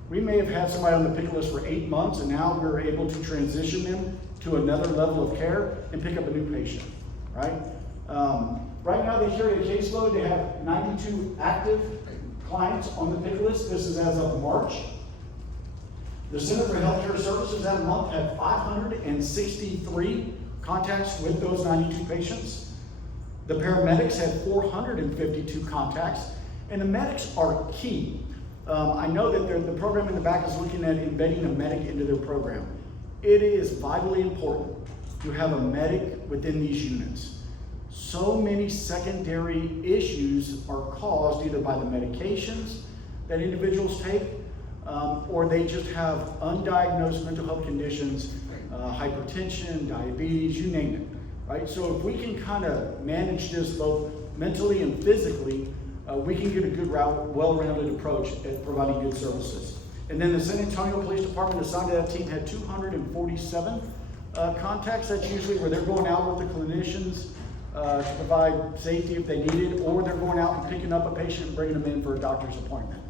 We may have had somebody on the PIC list for 8 months, and now we're able to transition them to another level of care and pick up a new patient, right? Right now they carry a caseload. They have 92 active clients on the PIC list. This is as of March. The Center for Healthcare Services that month had 563 contacts with those 92 patients. The paramedics had 452 contacts, and the medics are key. I know that the program in the back is looking at embedding a medic into their program. It is vitally important to have a medic within these units. So many secondary issues are caused either by the medications that individuals take, or they just have undiagnosed mental health conditions, hypertension, diabetes, you name it, right? So if we can kind of manage this both mentally and physically, we can get a good, well-rounded approach at providing good services. And then the San Antonio Police Department assigned to that team had 247 contacts. That's usually where they're going out with the clinicians to provide safety if they need it, or they're going out and picking up a patient and bringing them in for a doctor's appointment,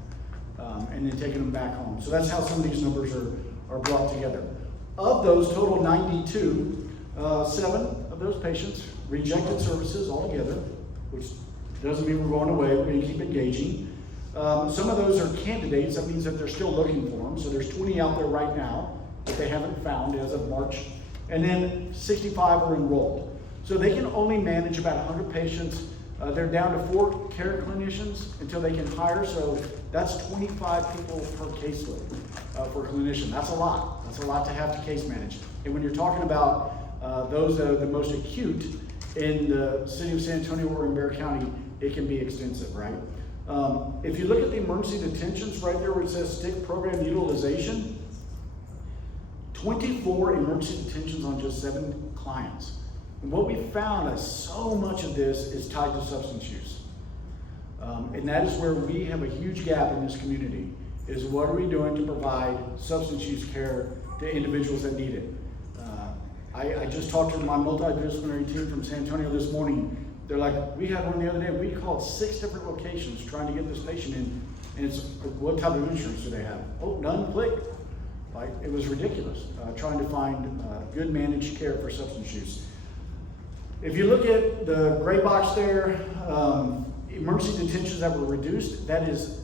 and then taking them back home. So that's how some of these numbers are brought together. Of those total 92, 7 of those patients rejected services altogether, which doesn't mean we're going away, we're going to keep engaging. Some of those are candidates, that means that they're still looking for them. So there's 20 out there right now that they haven't found as of March. And then 65 are enrolled. So they can only manage about 100 patients. They're down to 4 care clinicians until they can hire. So that's 25 people per caseload for a clinician. That's a lot. That's a lot to have to case manage. And when you're talking about those that are the most acute in the city of San Antonio or in Bexar County, it can be extensive, right? If you look at the emergency detentions right there where it says stick program utilization, 24 emergency detentions on just 7 clients. And what we found is so much of this is tied to substance use. And that is where we have a huge gap in this community, is what are we doing to provide substance use care to individuals that need it. I just talked to my multidisciplinary team from San Antonio this morning. They're like, we had one the other day, we called 6 different locations trying to get this patient in, and it's, what type of insurance do they have? Oh, none, click. Like, it was ridiculous, trying to find good managed care for substance use. If you look at the gray box there, emergency detentions that were reduced, that is,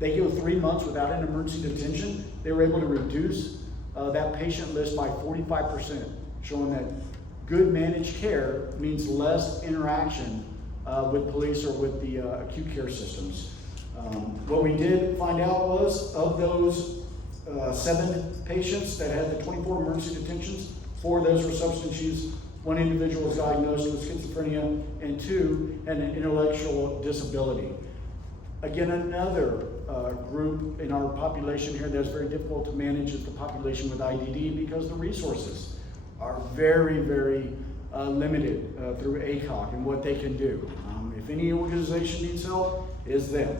they go 3 months without an emergency detention. They were able to reduce that patient list by 45%, showing that good managed care means less interaction with police or with the acute care systems. What we did find out was, of those 7 patients that had the 24 emergency detentions, 4 of those were substance use, 1 individual was diagnosed with schizophrenia, and 2 had an intellectual disability. Again, another group in our population here that's very difficult to manage is the population with IDD, because the resources are very, very limited through ACOG and what they can do. If any organization needs help, it's them.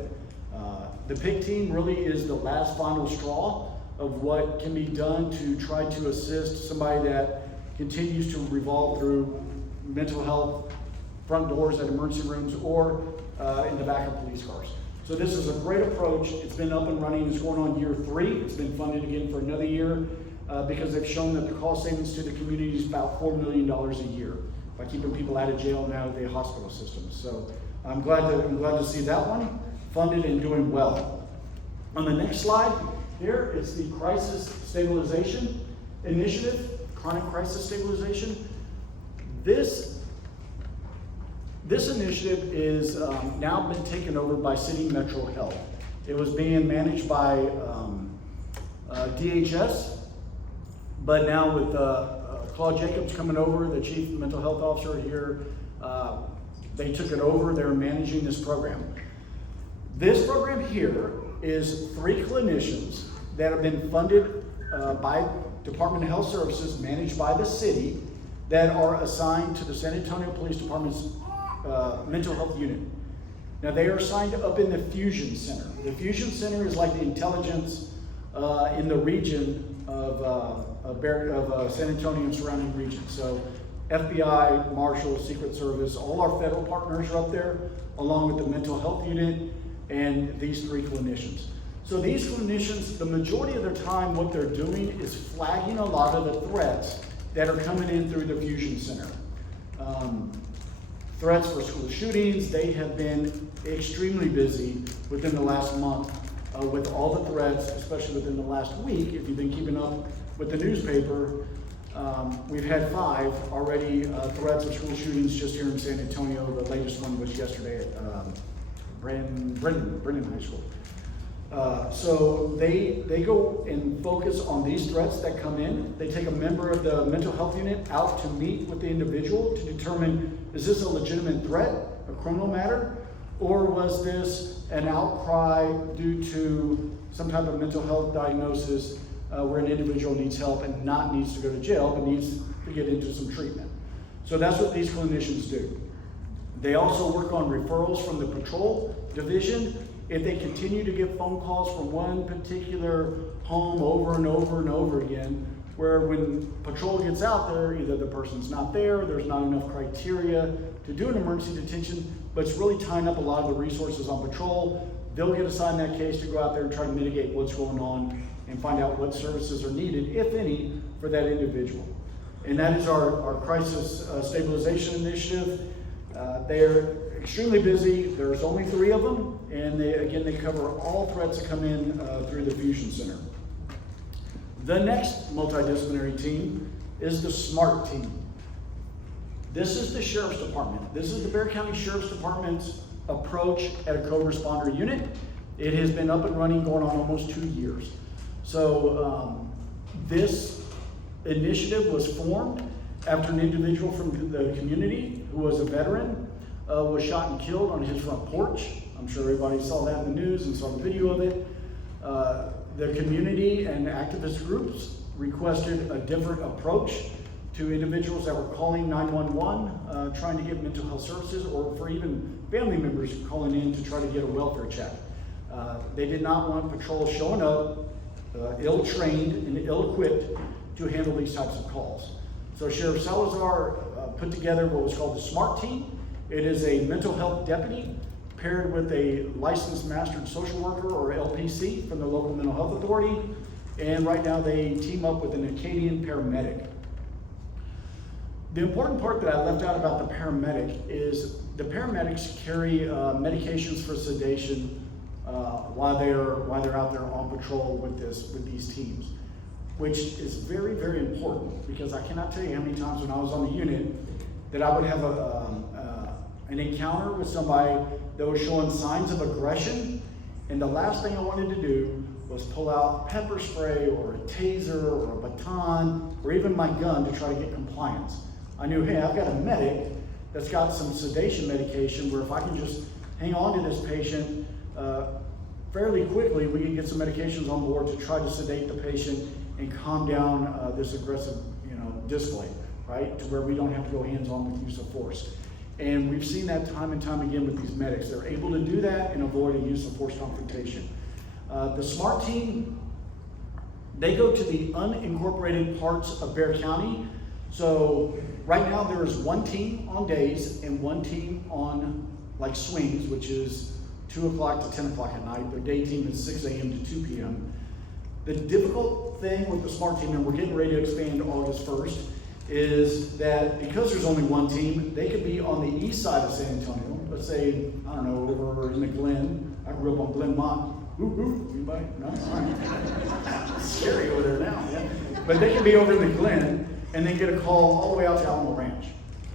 The PIC team really is the last final straw of what can be done to try to assist somebody that continues to revolve through mental health front doors at emergency rooms or in the back of police cars. So this is a great approach. It's been up and running. It's going on year 3. It's been funded again for another year because they've shown that the cost savings to the community is about $4 million a year by keeping people out of jail and out of the hospital systems. So I'm glad to see that one funded and doing well. On the next slide, here is the Crisis Stabilization Initiative, Chronic Crisis Stabilization. This initiative is now been taken over by City Metro Health. It was being managed by DHS, but now with Claude Jacobs coming over, the Chief Mental Health Officer here, they took it over. They're managing this program. This program here is 3 clinicians that have been funded by Department of Health Services, managed by the city, that are assigned to the San Antonio Police Department's mental health unit. Now they are assigned up in the Fusion Center. The Fusion Center is like the intelligence in the region of San Antonio and surrounding regions. So FBI, Marshals, Secret Service, all our federal partners are up there, along with the mental health unit and these 3 clinicians. So these clinicians, the majority of their time, what they're doing is flagging a lot of the threats that are coming in through the Fusion Center. Threats for school shootings. They have been extremely busy within the last month with all the threats, especially within the last week. If you've been keeping up with the newspaper, we've had 5 already threats of school shootings just here in San Antonio. The latest one was yesterday at Brennan High School. So they go and focus on these threats that come in. They take a member of the mental health unit out to meet with the individual to determine, is this a legitimate threat, a criminal matter, or was this an outcry due to some type of mental health diagnosis where an individual needs help and not needs to go to jail, but needs to get into some treatment. So that's what these clinicians do. They also work on referrals from the patrol division. If they continue to get phone calls from one particular home over and over and over again, where when patrol gets out there, either the person's not there, there's not enough criteria to do an emergency detention, but it's really tying up a lot of the resources on patrol, they'll get assigned that case to go out there and try to mitigate what's going on and find out what services are needed, if any, for that individual. And that is our crisis stabilization initiative. They're extremely busy. There's only 3 of them, and they cover all threats that come in through the Fusion Center. The next multidisciplinary team is the SMART team. This is the Sheriff's Department. This is the Bexar County Sheriff's Department's approach at a co-responder unit. It has been up and running going on almost 2 years. So this initiative was formed after an individual from the community who was a veteran was shot and killed on his front porch. I'm sure everybody saw that in the news and saw the video of it. The community and activist groups requested a different approach to individuals that were calling 911, trying to get mental health services, or for even family members calling in to try to get a welfare check. They did not want patrol showing up ill-trained and ill-equipped to handle these types of calls. So Sheriff Salazar put together what was called the SMART team. It is a mental health deputy paired with a licensed mastered social worker, or LPC, from the local mental health authority. And right now they team up with an Acadian paramedic. The important part that I left out about the paramedic is the paramedics carry medications for sedation while they're out there on patrol with these teams, which is very, very important, because I cannot tell you how many times when I was on the unit that I would have an encounter with somebody that was showing signs of aggression, and the last thing I wanted to do was pull out pepper spray or a taser or a baton or even my gun to try to get compliance. I knew, hey, I've got a medic that's got some sedation medication where if I can just hang on to this patient fairly quickly, we can get some medications on board to try to sedate the patient and calm down this aggressive, display, right? To where we don't have to go hands-on with use of force. And we've seen that time and time again with these medics. They're able to do that and avoid a use of force confrontation. The SMART team, they go to the unincorporated parts of Bexar County. So right now there is 1 team on days and 1 team on like swings, which is 2 o'clock to 10 o'clock at night. Their day team is 6 a.m. to 2 p.m. The difficult thing with the SMART team, and we're getting ready to expand August 1st, is that because there's only 1 team, they could be on the east side of San Antonio. Let's say, I don't know, over in the Glen. I grew up on Glenmont. Anybody? No? All right. It's scary over there now, yeah. But they could be over in the Glen and then get a call all the way out to Alamo Ranch,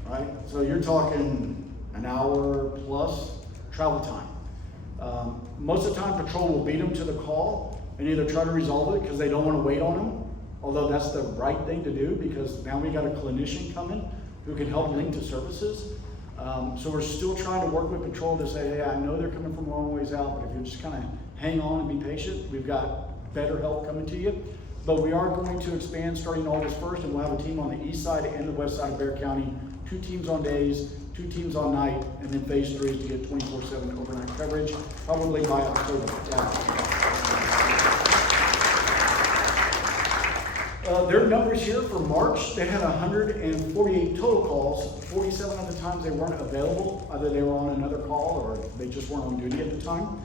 right? So you're talking an hour plus travel time. Most of the time, patrol will beat them to the call and either try to resolve it because they don't want to wait on them, although that's the right thing to do, because now we got a clinician coming who can help link to services. So we're still trying to work with patrol to say, hey, I know they're coming from a long ways out, but if you just kind of hang on and be patient, we've got better help coming to you. But we are going to expand starting August 1st, and we'll have a team on the east side and the west side of Bexar County, 2 teams on days, 2 teams on night, and then phase 3 is to get 24/7 overnight coverage, probably by October. Their numbers here for March, they had 148 total calls. 47 of the times they weren't available, either they were on another call or they just weren't on duty at the time.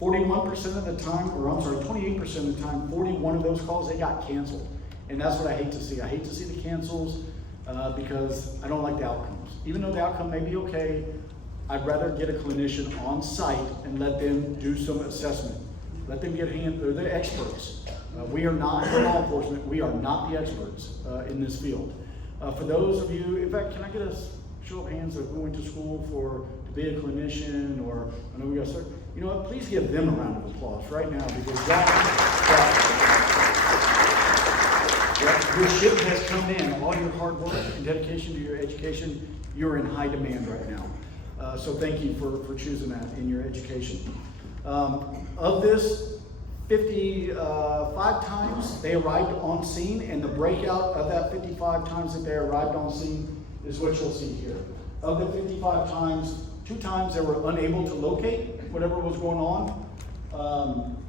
41% of the time, 28% of the time, 41 of those calls, they got canceled. And that's what I hate to see. I hate to see the cancels because I don't like the outcomes. Even though the outcome may be okay, I'd rather get a clinician on site and let them do some assessment. Let them get they're the experts. We are not law enforcement. We are not the experts in this field. For those of you, in fact, can I get a show of hands that went to school to be a clinician, or I know we got certain, you know what, please give them a round of applause right now, because your ship has come in. All your hard work and dedication to your education, you're in high demand right now. So thank you for choosing that in your education. Of this, 55 times they arrived on scene, and the breakout of that 55 times that they arrived on scene is what you'll see here. Of the 55 times, 2 times they were unable to locate whatever was going on.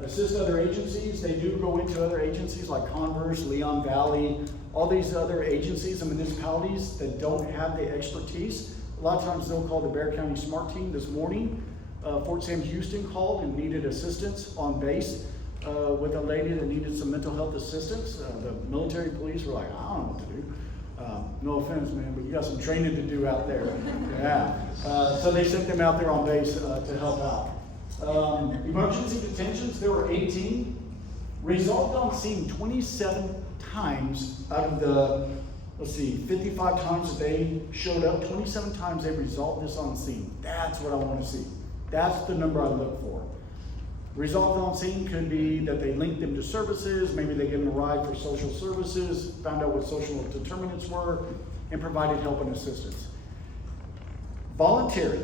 Assist other agencies. They do go into other agencies like Converse, Leon Valley, all these other agencies and municipalities that don't have the expertise. A lot of times they'll call the Bexar County SMART team. This morning, Fort Sam Houston called and needed assistance on base with a lady that needed some mental health assistance. The military police were like, I don't know what to do. No offense, man, but you got some training to do out there. Yeah. So they sent them out there on base to help out. Emergency detentions, there were 18. Resolved on scene 27 times out of the, 55 times that they showed up, 27 times they resolved this on scene. That's what I want to see. That's the number I look for. Resolved on scene could be that they linked them to services, maybe they gave them a ride for social services, found out what social determinants were, and provided help and assistance. Voluntary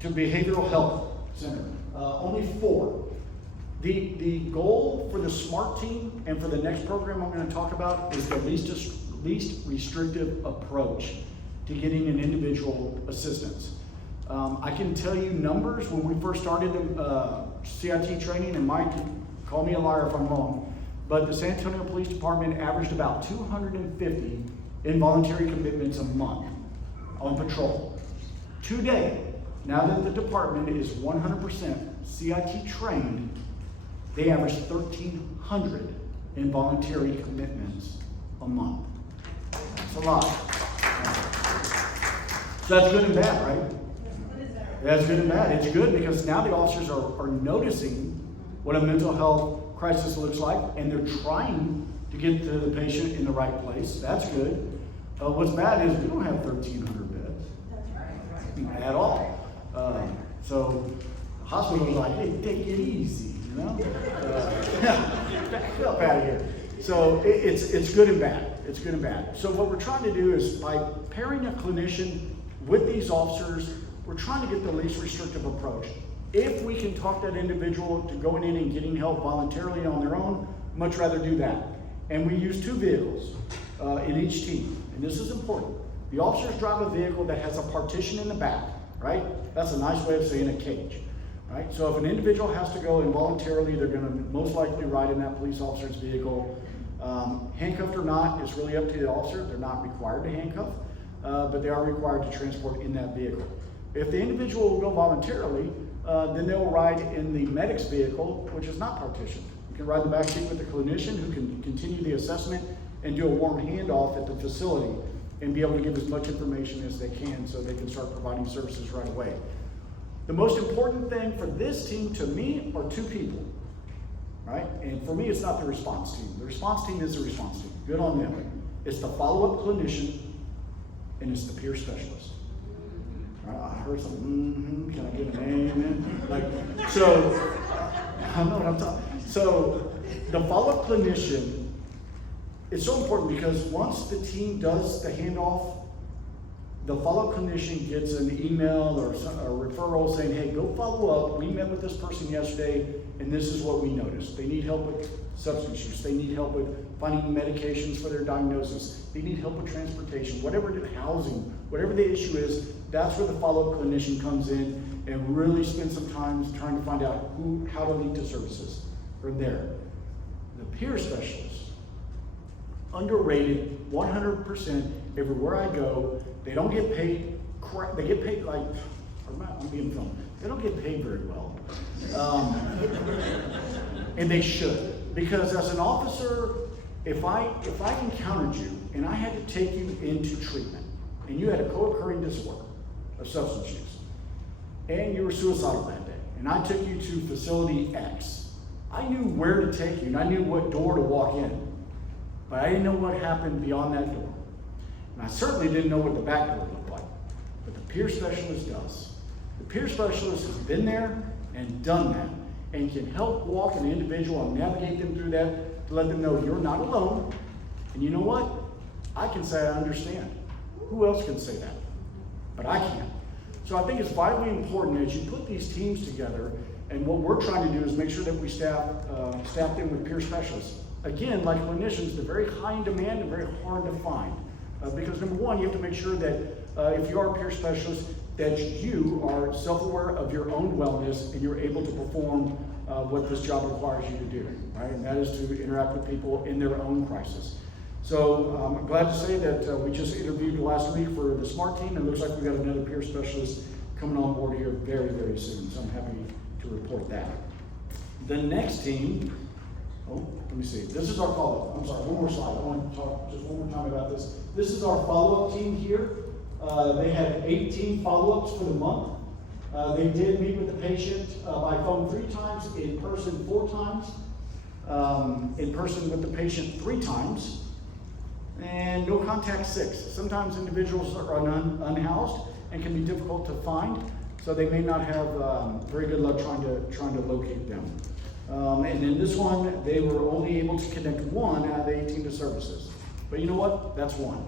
to behavioral health center, only 4. The goal for the SMART team and for the next program I'm going to talk about is the least restrictive approach to getting an individual assistance. I can tell you numbers. When we first started the CIT training, and Mike, call me a liar if I'm wrong, but the San Antonio Police Department averaged about 250 involuntary commitments a month on patrol. Today, now that the department is 100% CIT trained, they average 1,300 involuntary commitments a month. That's a lot. So that's good and bad, right? That's good and bad. It's good because now the officers are noticing what a mental health crisis looks like, and they're trying to get the patient in the right place. That's good. What's bad is we don't have 1,300 beds at all. So the hospital was like, hey, take it easy, you know? Back up out of here. So it's good and bad. It's good and bad. So what we're trying to do is, by pairing a clinician with these officers, we're trying to get the least restrictive approach. If we can talk that individual to going in and getting help voluntarily on their own, much rather do that. And we use 2 vehicles in each team. And this is important. The officers drive a vehicle that has a partition in the back, right? That's a nice way of saying a cage, right? So if an individual has to go involuntarily, they're going to most likely ride in that police officer's vehicle. Handcuffed or not, it's really up to the officer. They're not required to handcuff, but they are required to transport in that vehicle. If the individual will go voluntarily, then they'll ride in the medic's vehicle, which is not partitioned. You can ride the back seat with the clinician who can continue the assessment and do a warm handoff at the facility and be able to give as much information as they can so they can start providing services right away. The most important thing for this team, to me, are 2 people, right? And for me, it's not the response team. The response team is the response team. Good on them. It's the follow-up clinician, and it's the peer specialist. I heard some, can I get an amen? So, I know what I'm talking. So, the follow-up clinician, it's so important because once the team does the handoff, the follow-up clinician gets an email or a referral saying, hey, go follow up. We met with this person yesterday, and this is what we noticed. They need help with substance use. They need help with finding medications for their diagnosis. They need help with transportation, whatever the housing, whatever the issue is. That's where the follow-up clinician comes in and really spends some time trying to find out how to link to services from there. The peer specialist, underrated, 100%. Everywhere I go, they don't get paid. They get paid like, I'm being filmed. They don't get paid very well, and they should, because as an officer, if I encountered you and I had to take you into treatment, and you had a co-occurring disorder of substance use, and you were suicidal that day, and I took you to facility X, I knew where to take you, and I knew what door to walk in. But I didn't know what happened beyond that door. And I certainly didn't know what the back door looked like. But the peer specialist does. The peer specialist has been there and done that, and can help walk an individual and navigate them through that to let them know you're not alone. And you know what? I can say I understand. Who else can say that? But I can't. So I think it's vitally important as you put these teams together, and what we're trying to do is make sure that we staff them with peer specialists. Again, like clinicians, they're very high in demand and very hard to find. Because number one, you have to make sure that if you are a peer specialist, that you are self-aware of your own wellness and you're able to perform what this job requires you to do, right? And that is to interact with people in their own crisis. So I'm glad to say that we just interviewed last week for the SMART team, and it looks like we've got another peer specialist coming on board here very, very soon. So I'm happy to report that. The next team, let me see. This is our follow-up. I'm sorry, one more slide. I want to talk just one more time about this. This is our follow-up team here. They had 18 follow-ups for the month. They did meet with the patient by phone 3 times, in person 4 times, in person with the patient 3 times, and no contact 6. Sometimes individuals are unhoused and can be difficult to find, so they may not have very good luck trying to locate them. And in this one, they were only able to connect 1 out of the 18 to services. But you know what? That's 1.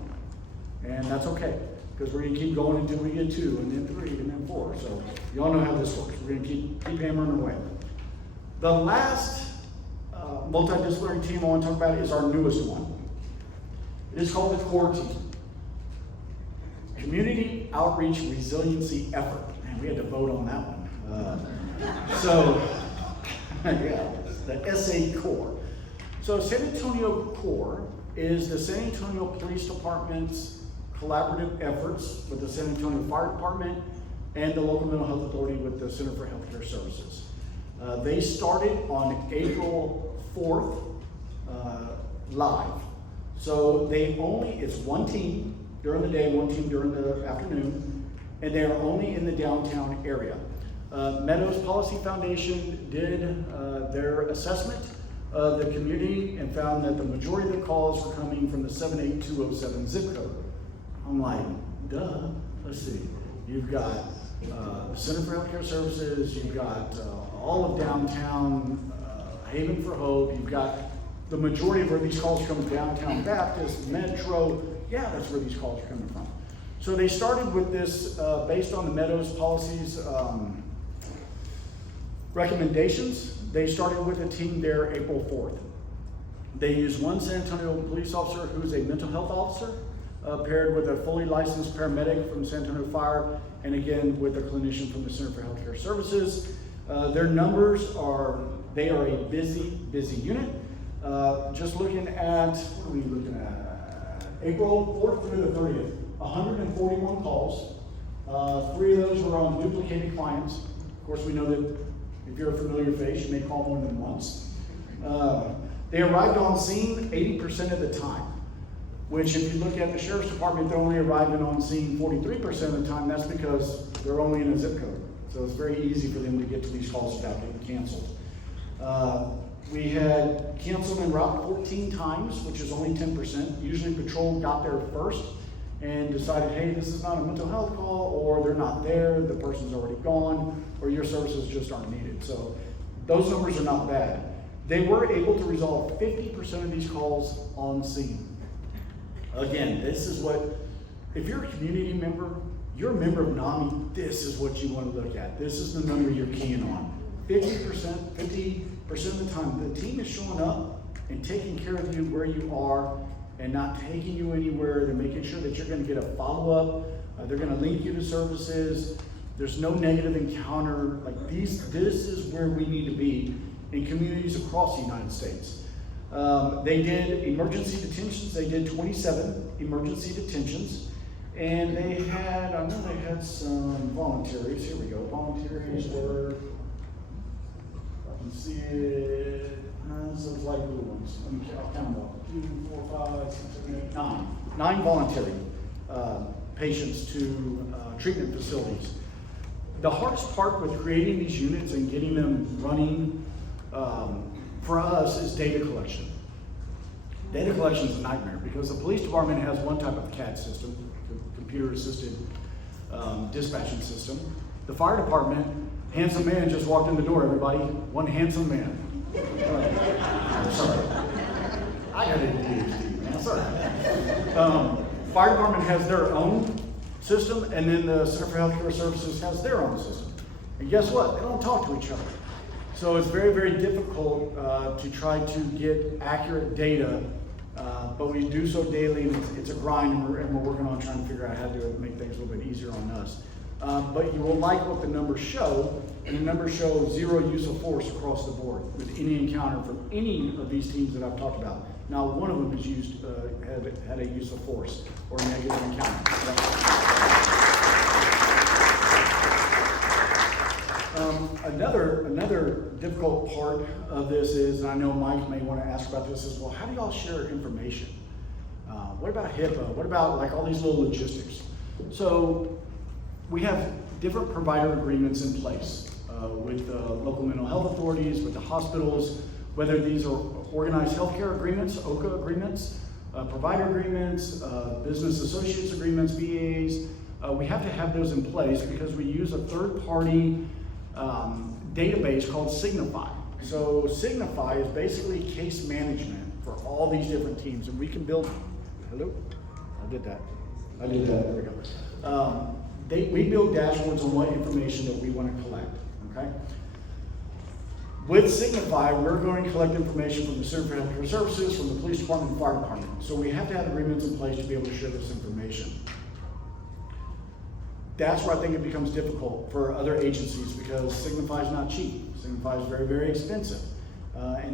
And that's okay, because we're going to keep going until we get 2, and then 3, and then 4. So you all know how this works. We're going to keep hammering away. The last multidisciplinary team I want to talk about is our newest one. It is called the CORE team. Community Outreach Resiliency Effort. Man, we had to vote on that one. Yeah, the SA CORE. So San Antonio CORE is the San Antonio Police Department's collaborative efforts with the San Antonio Fire Department and the local mental health authority with the Center for Healthcare Services. They started on April 4th live. So it's 1 team during the day, 1 team during the afternoon, and they are only in the downtown area. Meadows Policy Foundation did their assessment of the community and found that the majority of the calls were coming from the 78207 zip code. I'm like, duh. Let's see. You've got Center for Healthcare Services, you've got all of downtown, Haven for Hope, you've got the majority of where these calls come from, Downtown Baptist, Metro. Yeah, that's where these calls are coming from. So they started with this based on the Meadows Policies recommendations. They started with a team there April 4th. They used 1 San Antonio police officer who's a mental health officer, paired with a fully licensed paramedic from San Antonio Fire, and again with a clinician from the Center for Healthcare Services. Their numbers they are a busy unit. Just looking at, what are we looking at? April 4th through the 30th, 141 calls. 3 of those were on duplicated clients. Of course, we know that if you're a familiar face, you may call more than once. They arrived on scene 80% of the time, which if you look at the Sheriff's Department, they're only arriving on scene 43% of the time. That's because they're only in a zip code. So it's very easy for them to get to these calls without getting canceled. We had canceled en route 14 times, which is only 10%. Usually patrol got there first and decided, hey, this is not a mental health call, or they're not there, the person's already gone, or your services just aren't needed. So those numbers are not bad. They were able to resolve 50% of these calls on scene. Again, this is what, if you're a community member, you're a member of NAMI, this is what you want to look at. This is the number you're keying on. 50% of the time, the team is showing up and taking care of you where you are and not taking you anywhere. They're making sure that you're going to get a follow-up. They're going to link you to services. There's no negative encounter. Like this is where we need to be in communities across the United States. They did emergency detentions. They did 27 emergency detentions. And I know they had some voluntaries. Here we go. Voluntaries were, I can see it, some light blue ones. I'll count them up. 2, 4, 5, 6, 7, 8, 9. 9 voluntary patients to treatment facilities. The hardest part with creating these units and getting them running for us is data collection. Data collection is a nightmare because the police department has one type of CAD system, computer-assisted dispatching system. The fire department, handsome man just walked in the door, everybody. One handsome man. I'm sorry. I got ADHD, man. Sorry. Fire department has their own system, and then the Center for Healthcare Services has their own system. And guess what? They don't talk to each other. So it's very, very difficult to try to get accurate data, but we do so daily, and it's a grind, and we're working on trying to figure out how to make things a little bit easier on us. But you will like what the numbers show, and the numbers show 0 use of force across the board with any encounter from any of these teams that I've talked about. Now, one of them has used, had a use of force or a negative encounter. Another difficult part of this is, and I know Mike may want to ask about this as well, how do y'all share information? What about HIPAA? What about like all these little logistics? So we have different provider agreements in place with local mental health authorities, with the hospitals, whether these are organized healthcare agreements, OCA agreements, provider agreements, business associates agreements, VAs. We have to have those in place because we use a third-party database called Signify. So Signify is basically case management for all these different teams, and we can build. Hello, I did that. There we go. We build dashboards on what information that we want to collect. Okay. With Signify, we're going to collect information from the Center for Healthcare Services, from the police department, and fire department. So we have to have agreements in place to be able to share this information. That's where I think it becomes difficult for other agencies because Signify is not cheap. Signify is very, very expensive. But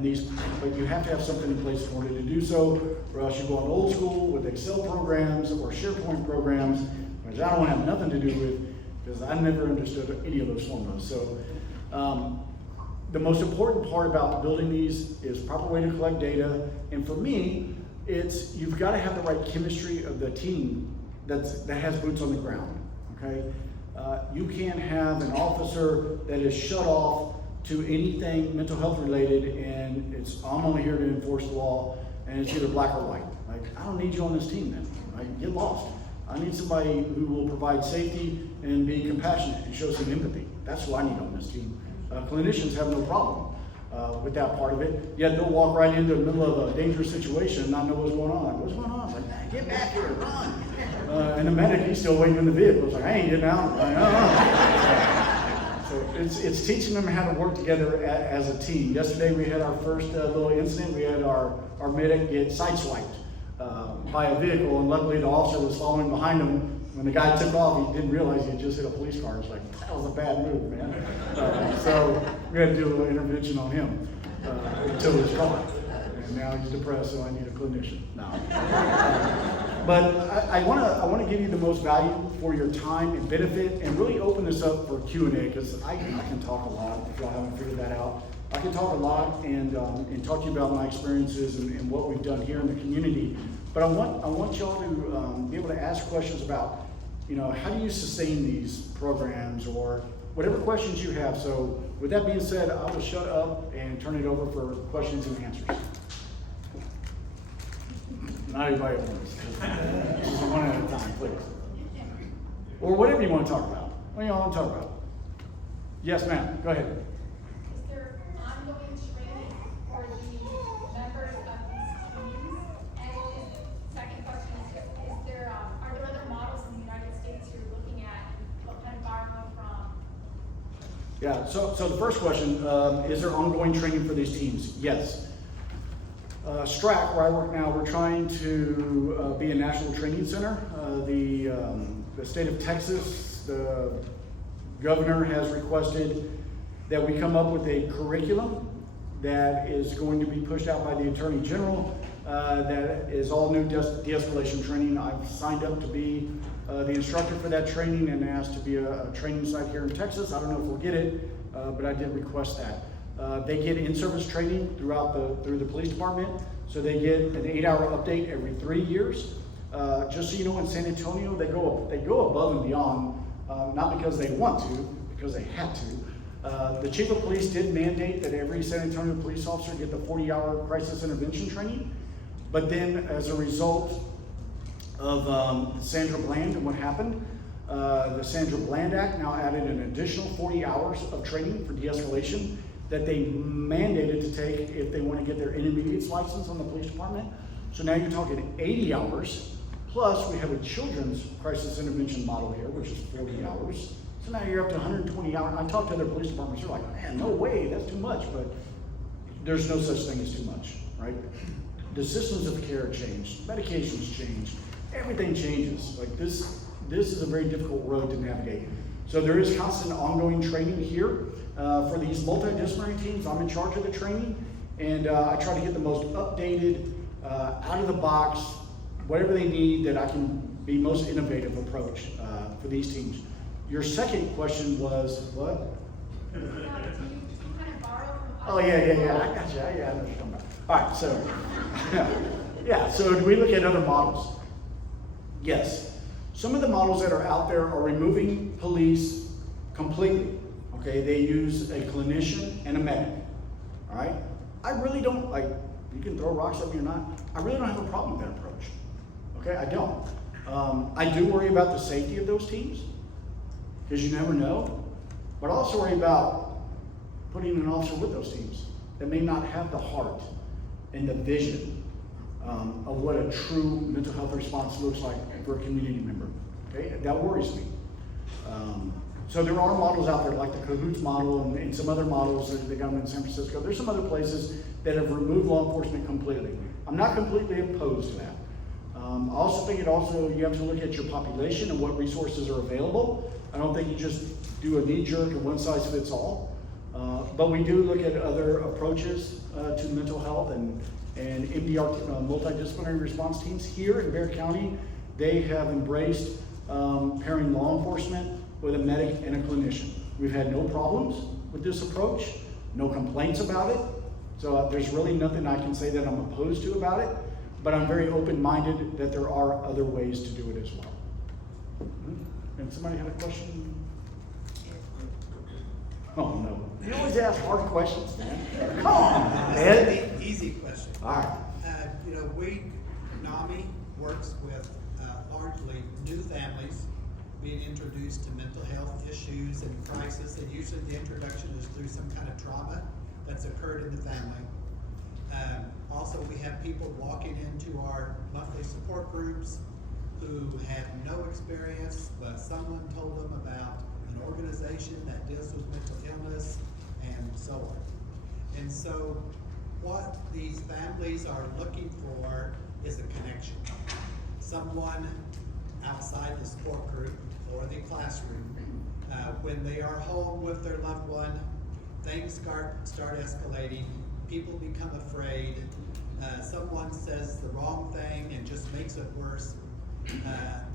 you have to have something in place in order to do so, or else you go on old school with Excel programs or SharePoint programs, which I don't want to have nothing to do with because I never understood any of those formulas. So the most important part about building these is proper way to collect data. And for me, it's you've got to have the right chemistry of the team that has boots on the ground. Okay, you can't have an officer that is shut off to anything mental health related, and I'm only here to enforce the law, and it's either black or white. Like I don't need you on this team then. Right? Get lost. I need somebody who will provide safety and be compassionate and show some empathy. That's what I need on this team. Clinicians have no problem with that part of it. Yet they'll walk right into the middle of a dangerous situation and not know what's going on. Like, what's going on? Like, get back here, run. And the medic, he's still waiting in the vehicle. It's like, I ain't getting out. So it's teaching them how to work together as a team. Yesterday we had our first little incident. We had our medic get sideswiped by a vehicle, and luckily the officer was following behind him. When the guy took off, he didn't realize he had just hit a police car. It's like, that was a bad move, man. So we had to do a little intervention on him until he was gone. And now he's depressed, so I need a clinician. No. But I want to give you the most value for your time and benefit, and really open this up for Q&A, because I can talk a lot if y'all haven't figured that out. I can talk a lot and talk to you about my experiences and what we've done here in the community. But I want y'all to be able to ask questions about, how do you sustain these programs, or whatever questions you have. So with that being said, I will shut up and turn it over for questions and answers. Not everybody at once. Just one at a time, please. Or whatever you want to talk about. What do you all want to talk about? Yes, ma'am. Go ahead. Is there ongoing training for the members of these teams? And second question is are there other models in the United States you're looking at and what kind of borrow from? Yeah, so the first question, is there ongoing training for these teams? Yes. STRAC, where I work now, we're trying to be a national training center. The state of Texas, the governor has requested that we come up with a curriculum that is going to be pushed out by the Attorney General that is all new de-escalation training. I've signed up to be the instructor for that training and asked to be a training site here in Texas. I don't know if we'll get it, but I did request that. They get in-service training through the police department, so they get an 8-hour update every 3 years. Just so you know, in San Antonio, they go above and beyond, not because they want to, because they have to, The chief of police did mandate that every San Antonio police officer get the 40-hour crisis intervention training, but then as a result of Sandra Bland and what happened, the Sandra Bland Act now added an additional 40 hours of training for de-escalation that they mandated to take if they want to get their intermediate's license on the police department. So now you're talking 80 hours, plus we have a children's crisis intervention model here, which is 40 hours. So now you're up to 120 hours. I talked to other police departments, they're like, man, no way, that's too much, but there's no such thing as too much, right? The systems of care change, medications change, everything changes. Like this is a very difficult road to navigate. So there is constant ongoing training here for these multidisciplinary teams. I'm in charge of the training, and I try to get the most updated, out of the box, whatever they need that I can be most innovative approach for these teams. Your second question was what? Oh yeah, I got you. Yeah, I know what you're talking about. All right, so yeah, so do we look at other models? Yes. Some of the models that are out there are removing police completely. Okay, they use a clinician and a medic. All right, I really don't like. You can throw rocks at me or not. I really don't have a problem with that approach. Okay, I don't. I do worry about the safety of those teams, because you never know. But I also worry about putting an officer with those teams that may not have the heart and the vision of what a true mental health response looks like for a community member. Okay, that worries me. So there are models out there like the Cahoots model and some other models that the government in San Francisco. There's some other places that have removed law enforcement completely. I'm not completely opposed to that. I also think you have to look at your population and what resources are available. I don't think you just do a knee-jerk and one-size-fits-all. But we do look at other approaches to mental health and MDR, multidisciplinary response teams. Here in Bexar County, they have embraced pairing law enforcement with a medic and a clinician. We've had no problems with this approach, no complaints about it. So there's really nothing I can say that I'm opposed to about it, but I'm very open-minded that there are other ways to do it as well. And somebody had a question? Oh no, you always ask hard questions, man. Come on, Ed. Easy question. All right. NAMI works with largely new families being introduced to mental health issues and crisis, and usually the introduction is through some kind of trauma that's occurred in the family. Also, we have people walking into our monthly support groups who have no experience, but someone told them about an organization that deals with mental illness and so on. And so what these families are looking for is a connection. Someone outside the support group or the classroom, when they are home with their loved one, things start escalating, people become afraid, someone says the wrong thing and just makes it worse.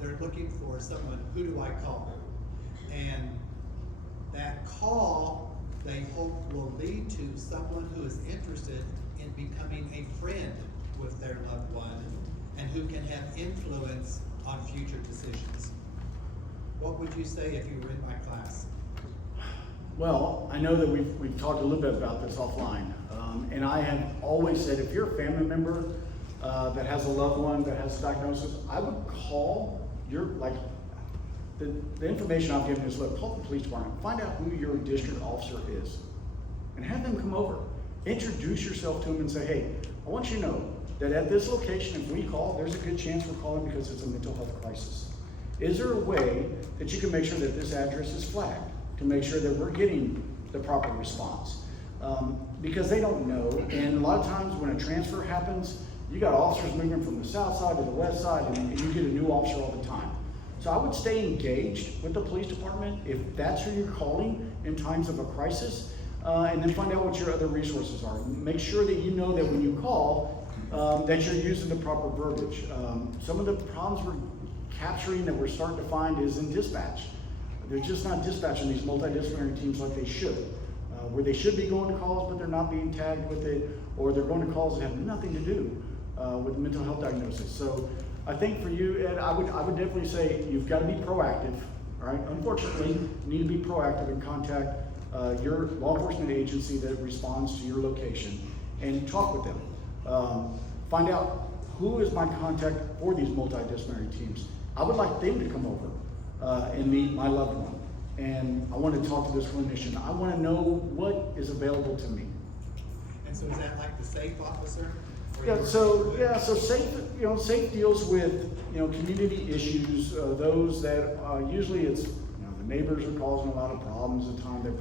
They're looking for someone, who do I call? And that call, they hope, will lead to someone who is interested in becoming a friend with their loved one and who can have influence on future decisions. What would you say if you were in my class? Well, I know that we've talked a little bit about this offline, and I have always said if you're a family member that has a loved one that has a diagnosis, I would call the information I've given is, look, call the police department, find out who your district officer is, and have them come over. Introduce yourself to them and say, hey, I want you to know that at this location, if we call, there's a good chance we're calling because it's a mental health crisis. Is there a way that you can make sure that this address is flagged to make sure that we're getting the proper response? Because they don't know, and a lot of times when a transfer happens, you got officers moving from the south side to the west side, and you get a new officer all the time. So I would stay engaged with the police department if that's who you're calling in times of a crisis, and then find out what your other resources are. Make sure that you know that when you call, that you're using the proper verbiage. Some of the problems we're capturing that we're starting to find is in dispatch. They're just not dispatching these multidisciplinary teams like they should, where they should be going to calls, but they're not being tagged with it, or they're going to calls that have nothing to do with mental health diagnosis. So I think for you, Ed, I would definitely say you've got to be proactive. All right. Unfortunately, you need to be proactive and contact your law enforcement agency that responds to your location and talk with them. Find out who is my contact for these multidisciplinary teams. I would like them to come over and meet my loved one. And I want to talk to this clinician. I want to know what is available to me. And so is that like the safe officer? Or Yeah, your- so SAFE deals with, community issues, those that, usually it's, the neighbors are causing a lot of problems at times. They're,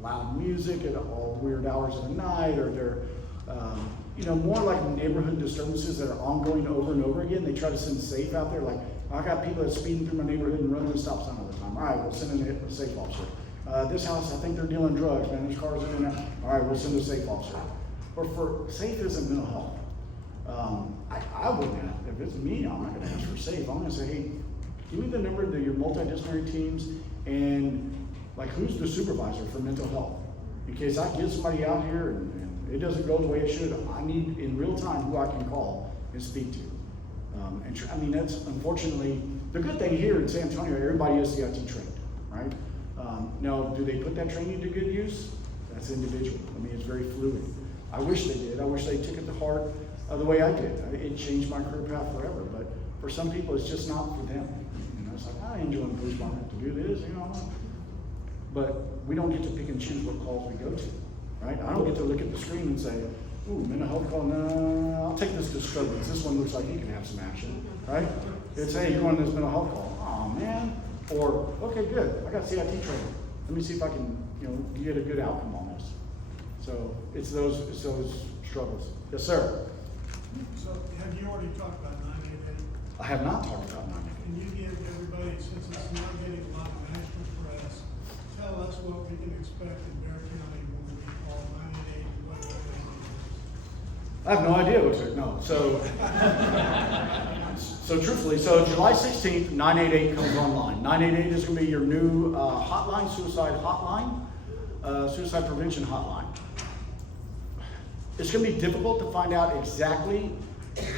loud music at all weird hours of the night, or they're, more like neighborhood disturbances that are ongoing over and over again. They try to send SAFE out there, like, I got people that's speeding through my neighborhood and running the stop sign all the time. All right, we'll send in a SAFE officer. This house, I think they're dealing drugs, man, there's cars in there. All right, we'll send a SAFE officer. Or for SAFE isn't mental health. I wouldn't, if it's me, I'm not gonna ask for SAFE. I'm gonna say, hey, give me the number of your multidisciplinary teams and like who's the supervisor for mental health? In case I get somebody out here and it doesn't go the way it should, I need in real time who I can call and speak to. That's unfortunately, the good thing here in San Antonio, everybody is CIT trained, right? Now, do they put that training to good use? That's individual. It's very fluid. I wish they did. I wish they took it to heart the way I did. It changed my career path forever, but for some people, it's just not for them. It's like, I enjoy the police department to do this, But we don't get to pick and choose what calls we go to, right? I don't get to look at the screen and say, ooh, mental health call, no, I'll take this disturbance. This one looks like he can have some action, right? It's, hey, you're on this mental health call. Oh, man. Or, okay, good. I got CIT training. Let me see if I can, get a good outcome on this. So it's those struggles. Yes, sir. So have you already talked about 988? I have not talked about 988. Can you give everybody, since it's not getting a lot of national press, tell us what we can expect in Bear County when we call 988, what that is? I have no idea what to, no. So truthfully, July 16th, 988 comes online. 988 is going to be your new hotline, suicide hotline, suicide prevention hotline. It's going to be difficult to find out exactly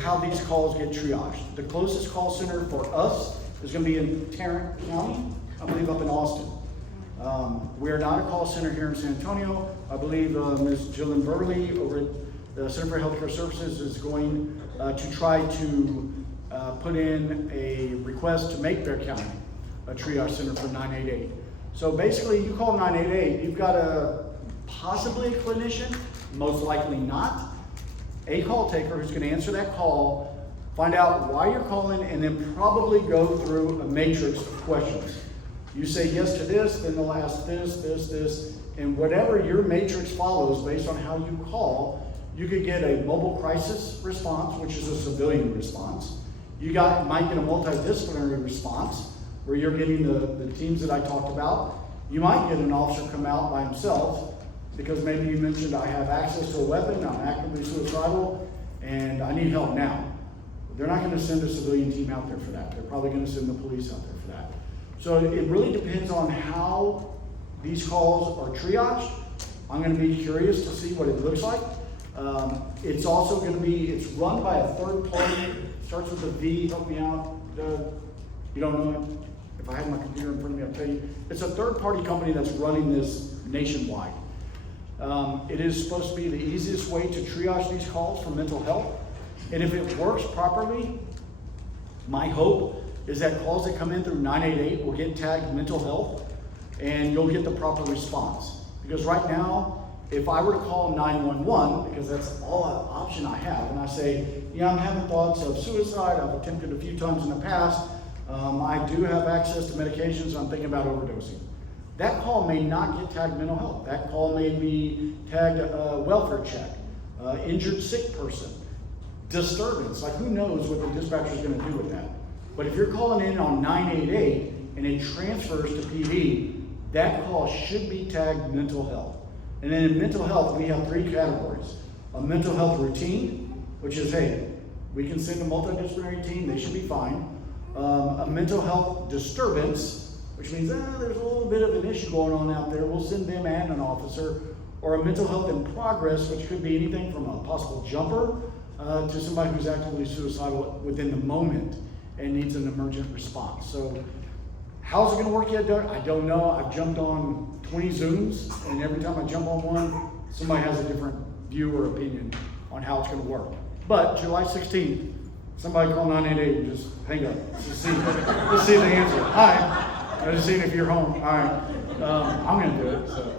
how these calls get triaged. The closest call center for us is going to be in Tarrant County, I believe up in Austin. We are not a call center here in San Antonio. I believe Ms. Jillian Burley over at the Center for Healthcare Services is going to try to put in a request to make Bear County a triage center for 988. So basically, you call 988, you've got possibly a clinician, most likely not, a call taker who's going to answer that call, find out why you're calling, and then probably go through a matrix of questions. You say yes to this, then they'll ask this, and whatever your matrix follows based on how you call, you could get a mobile crisis response, which is a civilian response. You might get a multidisciplinary response, where you're getting the teams that I talked about. You might get an officer come out by himself, because maybe you mentioned I have access to a weapon, I'm actively suicidal, and I need help now. They're not gonna send a civilian team out there for that. They're probably gonna send the police out there for that. So it really depends on how these calls are triaged. I'm gonna be curious to see what it looks like. It's also gonna be, it's run by a third party, starts with a V, help me out. You don't know it? If I had my computer in front of me, I'll tell you. It's a third party company that's running this nationwide. It is supposed to be the easiest way to triage these calls for mental health. And if it works properly, my hope is that calls that come in through 988 will get tagged mental health and you'll get the proper response. Because right now, if I were to call 911, because that's all an option I have, and I say, yeah, I'm having thoughts of suicide, I've attempted a few times in the past, I do have access to medications, I'm thinking about overdosing. That call may not get tagged mental health. That call may be tagged welfare check, injured sick person, disturbance. Like, who knows what the dispatcher is going to do with that. But if you're calling in on 988 and it transfers to PD, that call should be tagged mental health. And then in mental health, we have 3 categories. A mental health routine, which is, hey, we can send a multidisciplinary team, they should be fine. A mental health disturbance, which means there's a little bit of an issue going on out there. We'll send them and an officer. Or a mental health in progress, which could be anything from a possible jumper to somebody who's actively suicidal within the moment and needs an emergent response. So How's it gonna work yet, Doug? I don't know. I've jumped on 20 Zooms, and every time I jump on one, somebody has a different view or opinion on how it's gonna work. But July 16th, somebody call 988 and just hang up. Let's see the answer. Hi, I'm just seeing if you're home. All right, I'm gonna do it, so.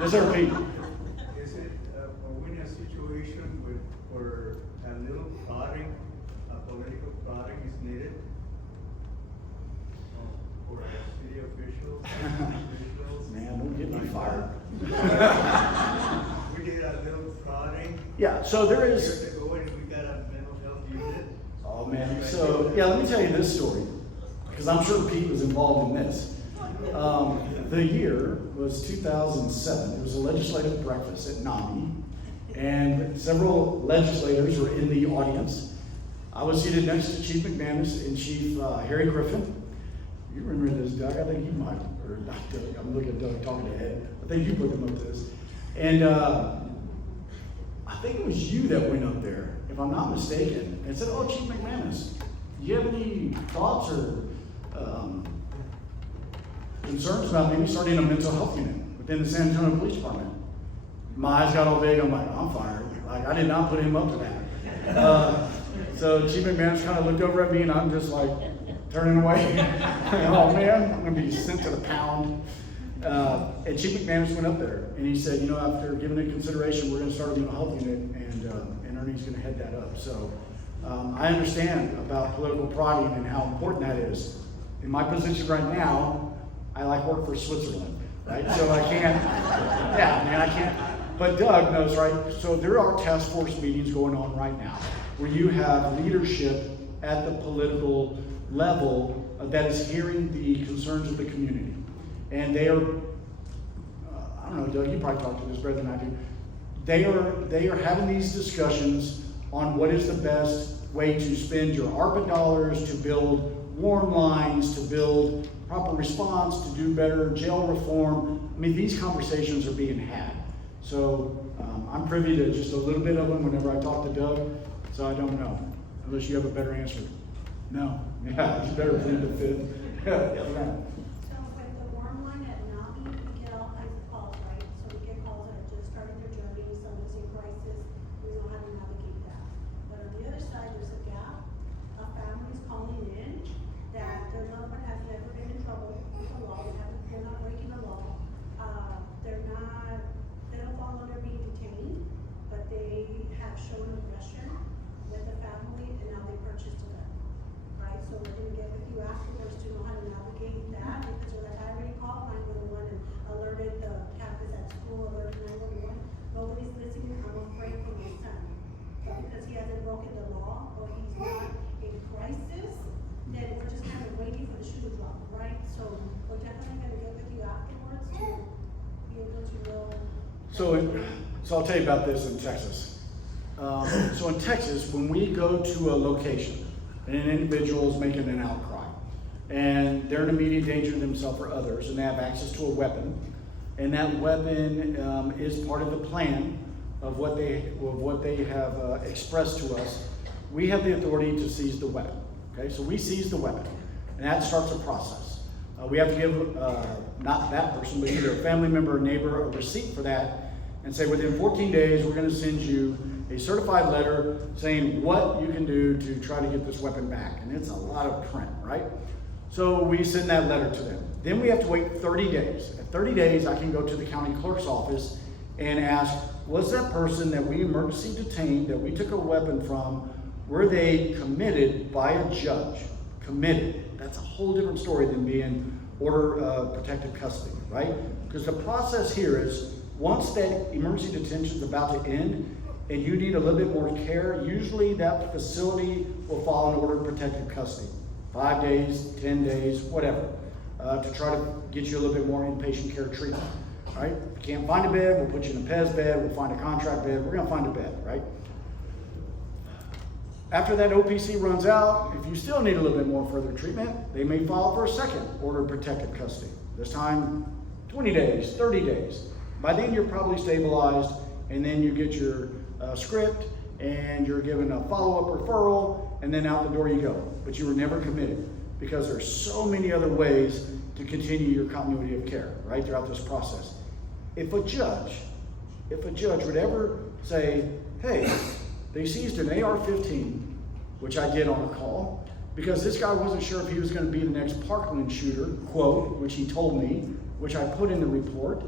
Yes, sir, Pete. Is it when a situation where a little prodding, a political prodding is needed? Or a city officials? Man, don't get me fired. We did a little prodding. Yeah, so there is. Years ago, and we got a mental health unit. Oh man, so yeah, let me tell you this story, because I'm sure Pete was involved in this. The year was 2007. It was a legislative breakfast at NAMI, and several legislators were in the audience. I was seated next to Chief McManus and Chief Harry Griffin. You remember this, Doug? I think you might, or not Doug. I'm looking at Doug talking to Ed. I think you put them up to this. And I think it was you that went up there, if I'm not mistaken, and said, "Oh, Chief McManus, do you have any thoughts or concerns about maybe starting a mental health unit within the San Antonio Police Department?" My eyes got all big. I'm like, I'm fired. Like, I did not put him up to that. So Chief McManus kind of looked over at me, and I'm just like turning away. Oh man, I'm gonna be sent to the pound. And Chief McManus went up there, and he said, after giving it consideration, we're gonna start a mental health unit, and Ernie's gonna head that up. So I understand about political prodding and how important that is. In my position right now, I like work for Switzerland, right? So I can't, I can't. But Doug knows, right? So there are task force meetings going on right now where you have leadership at the political level that is hearing the concerns of the community. And they are, I don't know, Doug, you probably talk to this better than I do. They are having these discussions on what is the best way to spend your ARPA dollars to build warm lines, to build proper response, to do better jail reform. I mean, these conversations are being had. So I'm privy to just a little bit of them whenever I talk to Doug, so I don't know, unless you have a better answer. No, yeah, it's better for him to fit. Yeah, right. So with the warm line at NAMI, we get all kinds of calls, right? So we get calls that are just starting their journey, someone's in crisis, we know how to navigate that. But on the other side, there's a gap, a family's calling in, that their loved one has never been in trouble with the law, they're not breaking the law. They don't fall under being detained, but they have shown aggression with the family, and now they purchased a gun. Right, so we're gonna get with you afterwards to know how to navigate that, because we're like, I already called 911 and alerted the campus at school, alerted 911. Nobody's listening, I'm afraid for my son. But because he hasn't broken the law, or he's not in crisis, then we're just kind of waiting for the shoe to drop, right? So we're definitely gonna get with you afterwards to be able to know. So I'll tell you about this in Texas. So in Texas, when we go to a location, and an individual is making an outcry, and they're in immediate danger to themselves or others, and they have access to a weapon, and that weapon is part of the plan of what they have expressed to us, we have the authority to seize the weapon. Okay, so we seize the weapon, and that starts a process. We have to give not that person, but either a family member or neighbor a receipt for that, and say within 14 days we're going to send you a certified letter saying what you can do to try to get this weapon back. And it's a lot of print, right? So we send that letter to them. Then we have to wait 30 days. At 30 days, I can go to the county clerk's office and ask, was that person that we emergency detained, that we took a weapon from, were they committed by a judge? Committed. That's a whole different story than being order protective custody, right? Because the process here is, once that emergency detention is about to end, and you need a little bit more care, usually that facility will fall in order of protective custody. 5 days, 10 days, whatever, to try to get you a little bit more inpatient care treatment, right? If you can't find a bed, we'll put you in a PES bed, we'll find a contract bed, we're gonna find a bed, right? After that OPC runs out, if you still need a little bit more further treatment, they may file for a second order of protective custody. This time, 20 days, 30 days. By then you're probably stabilized, and then you get your script, and you're given a follow-up referral, and then out the door you go. But you were never committed, because there's so many other ways to continue your continuity of care, right, throughout this process. If a judge would ever say, hey, they seized an AR-15, which I did on a call, because this guy wasn't sure if he was going to be the next Parkland shooter, quote, which he told me, which I put in the report,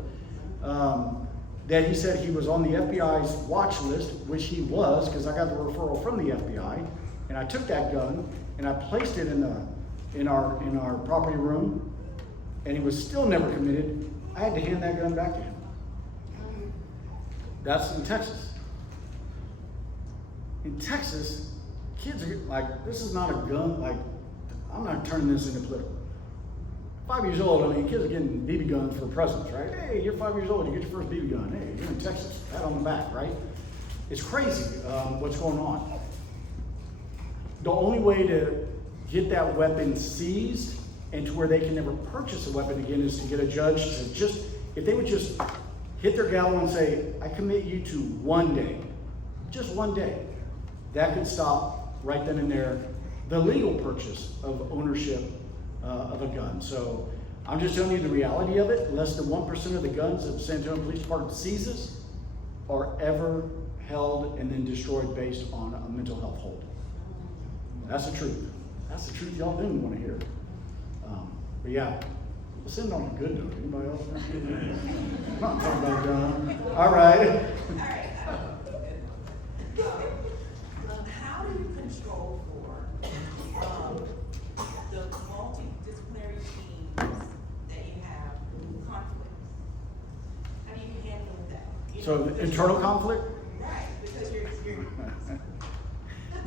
that he said he was on the FBI's watch list, which he was, because I got the referral from the FBI, and I took that gun and I placed it in our property room, and he was still never committed. I had to hand that gun back to him. That's in Texas. In Texas, kids are like, this is not a gun, like, I'm not turning this into political. 5 years old, I mean, kids are getting BB guns for presents, right? Hey, you're 5 years old, you get your first BB gun. Hey, you're in Texas, pat on the back, right? It's crazy what's going on. The only way to get that weapon seized and to where they can never purchase a weapon again is to get a judge to just, if they would just hit their gavel and say, I commit you to 1 day, just 1 day, that could stop right then and there the legal purchase of ownership of a gun. So I'm just telling you the reality of it. Less than 1% of the guns that the San Antonio Police Department seizes are ever held and then destroyed based on a mental health hold. That's the truth. That's the truth y'all didn't want to hear. But yeah, let's end on a good note. Anybody else? I'm not talking about a gun. All right. How do you control for the multidisciplinary teams that you have conflicts? How do you handle that? So the internal conflict? Right, because you're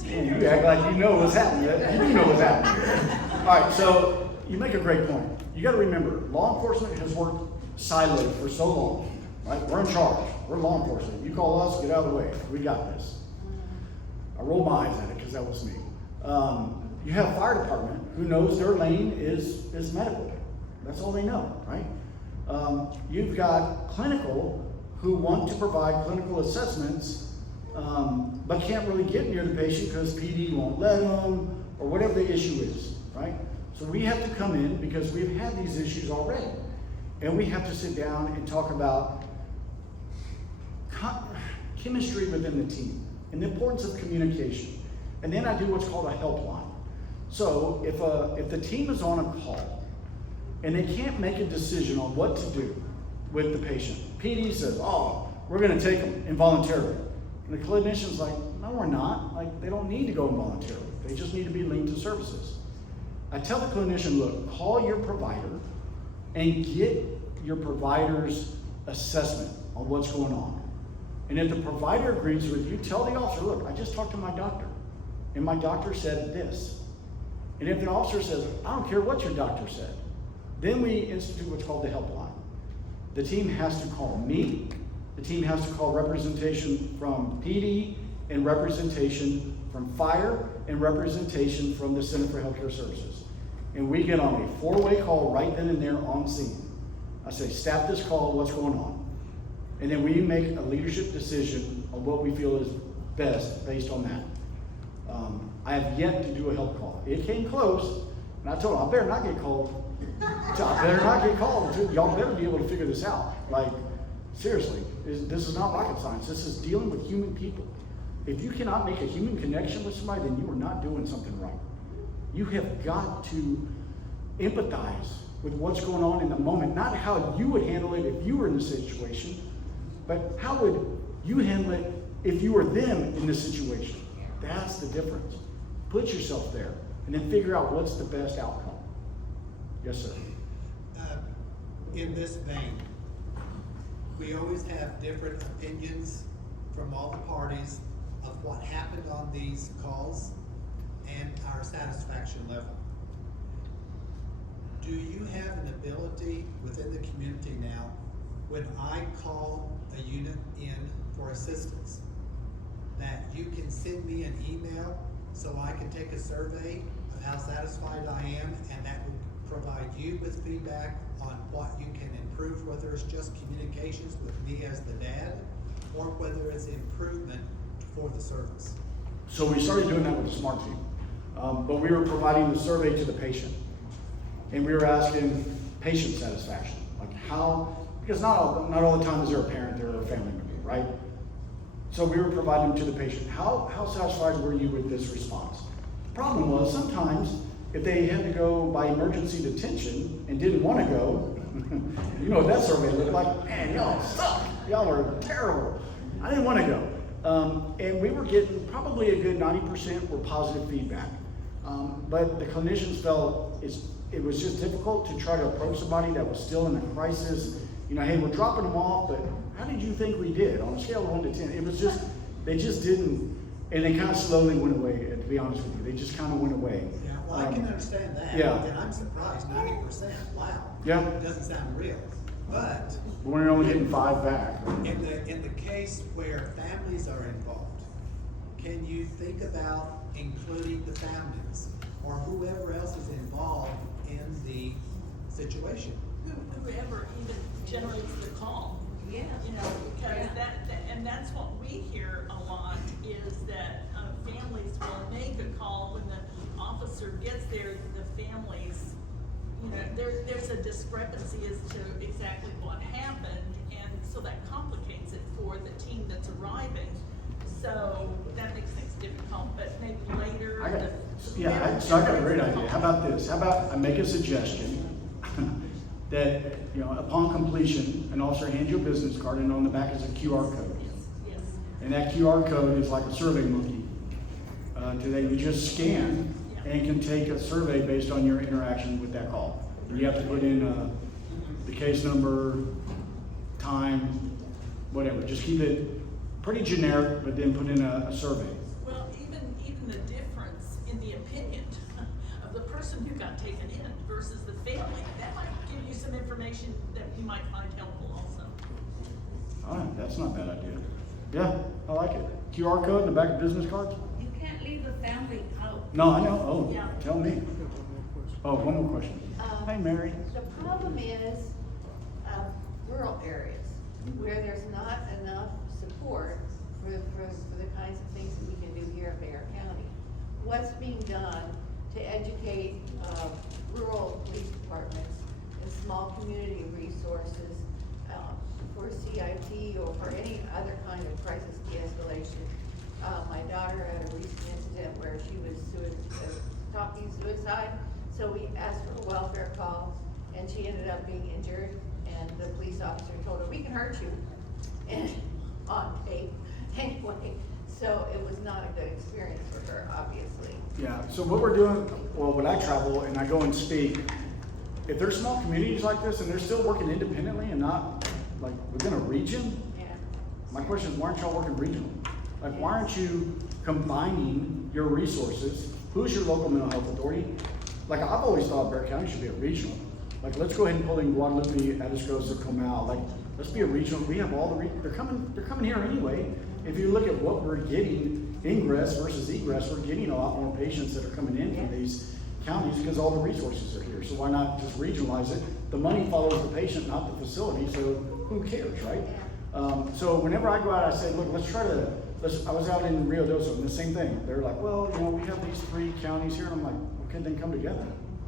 Man, you act like you know what's happening. You do know what's happening. All right, so you make a great point. You got to remember, law enforcement has worked siloed for so long, right? We're in charge. We're law enforcement. You call us, get out of the way. We got this. I roll my eyes at it because that was me. You have fire department who knows their lane is medical. That's all they know, right? You've got clinical who want to provide clinical assessments, but can't really get near the patient because PD won't let them, or whatever the issue is, right? So we have to come in because we've had these issues already. And we have to sit down and talk about chemistry within the team and the importance of communication. And then I do what's called a helpline. So if the team is on a call and they can't make a decision on what to do with the patient, PD says, oh, we're going to take them involuntarily. And the clinician's like, no, we're not. Like, they don't need to go involuntarily. They just need to be linked to services. I tell the clinician, look, call your provider and get your provider's assessment on what's going on. And if the provider agrees with you, tell the officer, look, I just talked to my doctor, and my doctor said this. And if the officer says, I don't care what your doctor said, then we institute what's called the helpline. The team has to call me. The team has to call representation from PD and representation from fire and representation from the Center for Healthcare Services. And we get on a 4-way call right then and there on scene. I say, staff this call, what's going on? And then we make a leadership decision on what we feel is best based on that. I have yet to do a help call. It came close, and I told them, I better not get called. I better not get called. Y'all better be able to figure this out. Like, seriously, this is not rocket science. This is dealing with human people. If you cannot make a human connection with somebody, then you are not doing something right. You have got to empathize with what's going on in the moment, not how you would handle it if you were in the situation, but how would you handle it if you were them in the situation. That's the difference. Put yourself there and then figure out what's the best outcome. Yes, sir. In this vein, we always have different opinions from all the parties of what happened on these calls and our satisfaction level. Do you have an ability within the community now, when I call a unit in for assistance, that you can send me an email so I can take a survey of how satisfied I am, and that would provide you with feedback on what you can improve, whether it's just communications with me as the dad, or whether it's improvement for the service? So we started doing that with the SMART team, but we were providing the survey to the patient. And we were asking, patient satisfaction. Like how, because not all the time is there a parent there or a family member, right? So we were providing to the patient. How satisfied were you with this response? The problem was sometimes if they had to go by emergency detention and didn't want to go, you know what that survey looked like? Man, y'all suck. Y'all are terrible. I didn't want to go. And we were getting probably a good 90% were positive feedback. But the clinicians felt it was just difficult to try to approach somebody that was still in a crisis. You know, hey, we're dropping them off, but how did you think we did on a scale of 1 to 10? It was just, they just didn't, and they kind of slowly went away, to be honest with you. They just kind of went away. Yeah, well, I can understand that. Yeah. And I'm surprised, 90%, wow. Yeah. It doesn't sound real. But We're only getting 5 back. in the case where families are involved, can you think about including the families or whoever else is involved in the situation? Whoever even generates the call. Yeah. You know, because and that's what we hear a lot is that families will make a call when the officer gets there, the families, you know, there's a discrepancy as to exactly what happened, and so that complicates it for the team that's arriving. So that makes things difficult, but maybe later. So I got a great idea. How about this? How about I make a suggestion that, you know, upon completion, an officer hands you a business card, and on the back is a QR code. Yes. And that QR code is like a survey monkey. Today you just scan and can take a survey based on your interaction with that call. You have to put in the case number, time, whatever. Just keep it pretty generic, but then put in a survey. Well, even the difference in the opinion of the person who got taken in versus the family, that might give you some information that you might find helpful also. All right, that's not a bad idea. Yeah, I like it. QR code in the back of business cards? You can't leave the family out. No, I know. Oh, Yeah. tell me. I've got one more question. Oh, one more question. Hi, Mary. The problem is rural areas where there's not enough support for the kinds of things that we can do here in Bexar County. What's being done to educate rural police departments and small community resources for CIT or for any other kind of crisis de-escalation? My daughter had a recent incident where she was talking suicide, so we asked for a welfare call, and she ended up being injured, and the police officer told her, "We can hurt you," and on tape. Anyway, so it was not a good experience for her, obviously. Yeah, so what we're doing, well, when I travel and I go and speak, if there's small communities like this and they're still working independently and not like within a region, Yeah. my question is, why aren't y'all working regional? Like, why aren't you combining your resources? Who's your local mental health authority? Like, I've always thought Bexar County should be a regional. Like, let's go ahead and pull in Guadalupe, Atascosa, Comal. Like, let's be a regional. We have all the, they're coming here anyway. If you look at what we're getting, ingress versus egress, we're getting a lot more patients that are coming in from these counties because all the resources are here. So why not just regionalize it? The money follows the patient, not the facility, so who cares, right? So whenever I go out, I say, look, I was out in Rio Doso, and the same thing. They're like, well, you know, we have these 3 counties here. And I'm like, okay, then come together.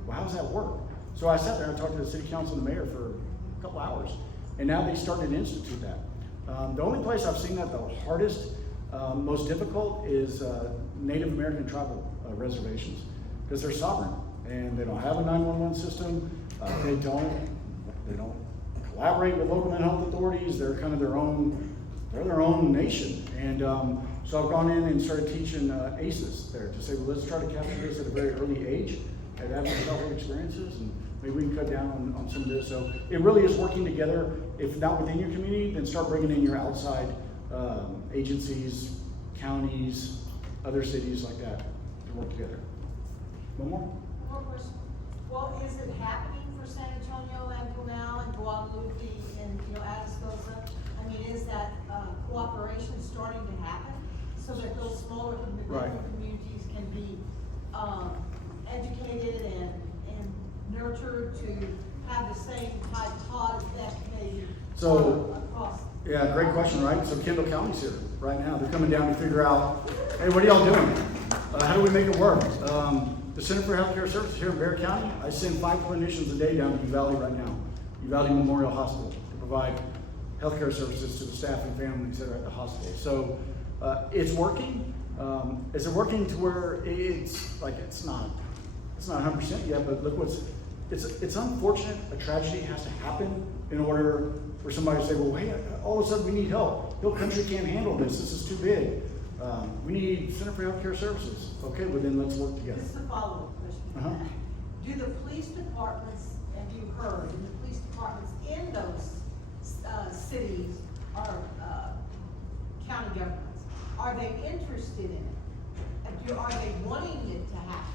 Well, how does that work? So I sat there and talked to the city council and the mayor for a couple hours. And now they started to institute that. The only place I've seen that the hardest, most difficult is Native American tribal reservations, because they're sovereign and they don't have a 911 system. They don't collaborate with local mental health authorities. They're kind of their own nation. And so I've gone in and started teaching ACEs there to say, well, let's try to capture this at a very early age, at adverse childhood experiences, and maybe we can cut down on some of this. So it really is working together. If not within your community, then start bringing in your outside agencies, counties, other cities like that to work together. One more? One more question. Well, is it happening for San Antonio and Comal and Guadalupe and, Atascosa? I mean, is that cooperation starting to happen so that those smaller communities can be educated and nurtured to have the same type of effect maybe across? Yeah, great question, right? So Kendall County's here right now. They're coming down to figure out, hey, what are y'all doing? How do we make it work? The Center for Healthcare Services here in Bexar County, I send 5 clinicians a day down to Uvalde right now, Uvalde Memorial Hospital, to provide healthcare services to the staff and families that are at the hospital. So it's working. Is it working to where it's like it's not 100% yet? But look it's unfortunate. A tragedy has to happen in order for somebody to say, well, hey, all of a sudden we need help. Hill Country can't handle this. This is too big. We need Center for Healthcare Services. Okay, well then let's work together. This is a follow-up question. Do the police departments, have you heard, do the police departments in those cities or county governments, are they interested in it? Are they wanting it to happen?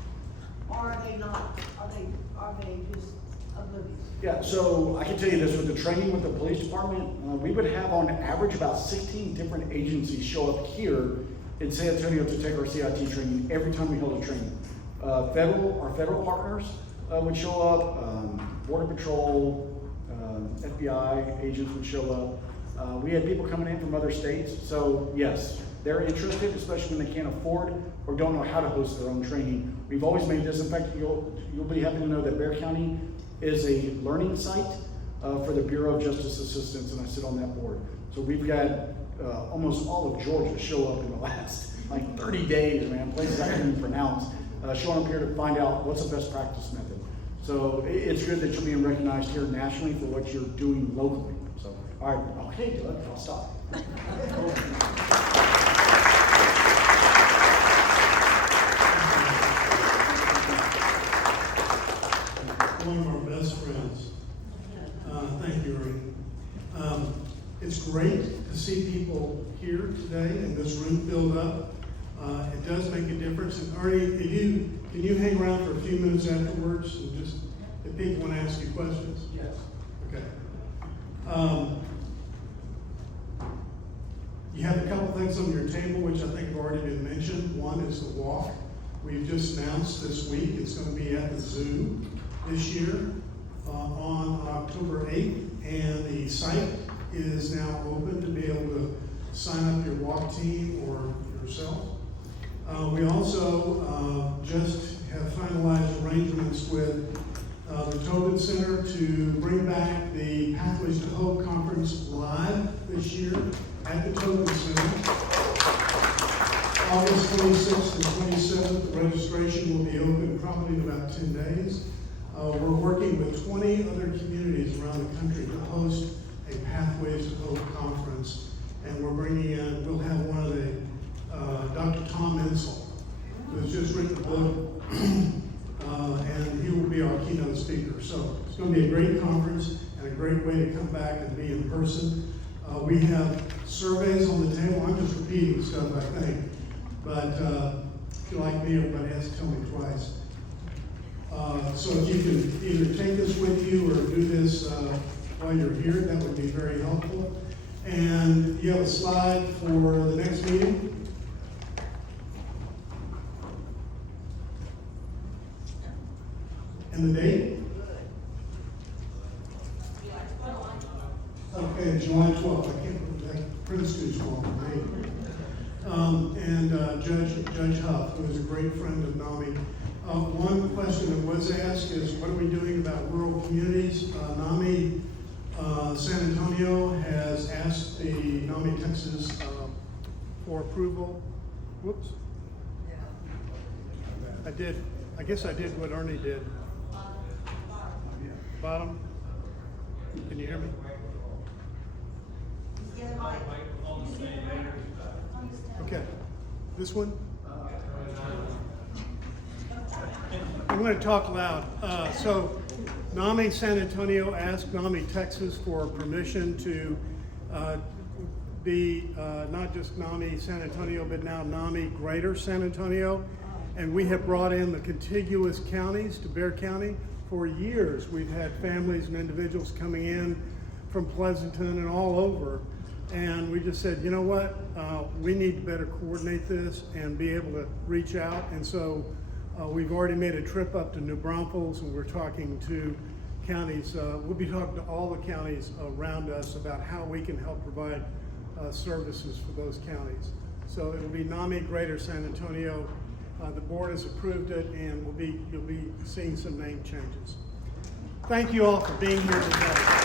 Or are they not? Are they just oblivious? Yeah, so I can tell you this, with the training with the police department, we would have on average about 16 different agencies show up here in San Antonio to take our CIT training every time we held a training. Our federal partners would show up, Border Patrol, FBI agents would show up. We had people coming in from other states, so yes, they're interested, especially when they can't afford or don't know how to host their own training. We've always made this. In fact, you'll be happy to know that Bexar County is a learning site for the Bureau of Justice Assistance, and I sit on that board. So we've got almost all of Georgia show up in the last like 30 days, man, places I can't even pronounce, showing up here to find out what's the best practice method. So it's good that you're being recognized here nationally for what you're doing locally. So, all right, okay, Doug, I'll stop. One of our best friends. Thank you, Ernie. It's great to see people here today and this room filled up. It does make a difference. And Ernie, can you hang around for a few minutes afterwards and just, if people want to ask you questions? Yes. Okay. You have a couple things on your table which I think have already been mentioned. One is the walk. We've just announced this week it's going to be at the zoo this year on October 8th, and the site is now open to be able to sign up your walk team or yourself. We also just have finalized arrangements with the Tobin Center to bring back the Pathways to Hope Conference live this year at the Tobin Center. August 26th and 27th, the registration will be open probably in about 10 days. We're working with 20 other communities around the country to host a Pathways to Hope conference. And we're bringing in, we'll have one of the, Dr. Tom Insel, who's just written a book, and he will be our keynote speaker. So it's going to be a great conference and a great way to come back and be in person. We have surveys on the table. I'm just repeating stuff, I think. But if you're like me, everybody has to tell me twice. So if you can either take this with you or do this while you're here, that would be very helpful. And you have a slide for the next meeting. And the date? Okay, July 12th. I can't believe that prints too small for me. And Judge Huff, who is a great friend of NAMI. One question that was asked is, what are we doing about rural communities? NAMI San Antonio has asked the NAMI Texas for approval. Whoops. I guess I did what Ernie did. Bottom. Can you hear me? Okay. This one? I'm going to talk loud. So NAMI San Antonio asked NAMI Texas for permission to be not just NAMI San Antonio, but now NAMI Greater San Antonio. And we have brought in the contiguous counties to Bexar County. For years, we've had families and individuals coming in from Pleasanton and all over. And we just said, you know what, we need to better coordinate this and be able to reach out. And so we've already made a trip up to New Braunfels, and we're talking to counties. We'll be talking to all the counties around us about how we can help provide services for those counties. So it'll be NAMI Greater San Antonio. The board has approved it, and you'll be seeing some name changes. Thank you all for being here today.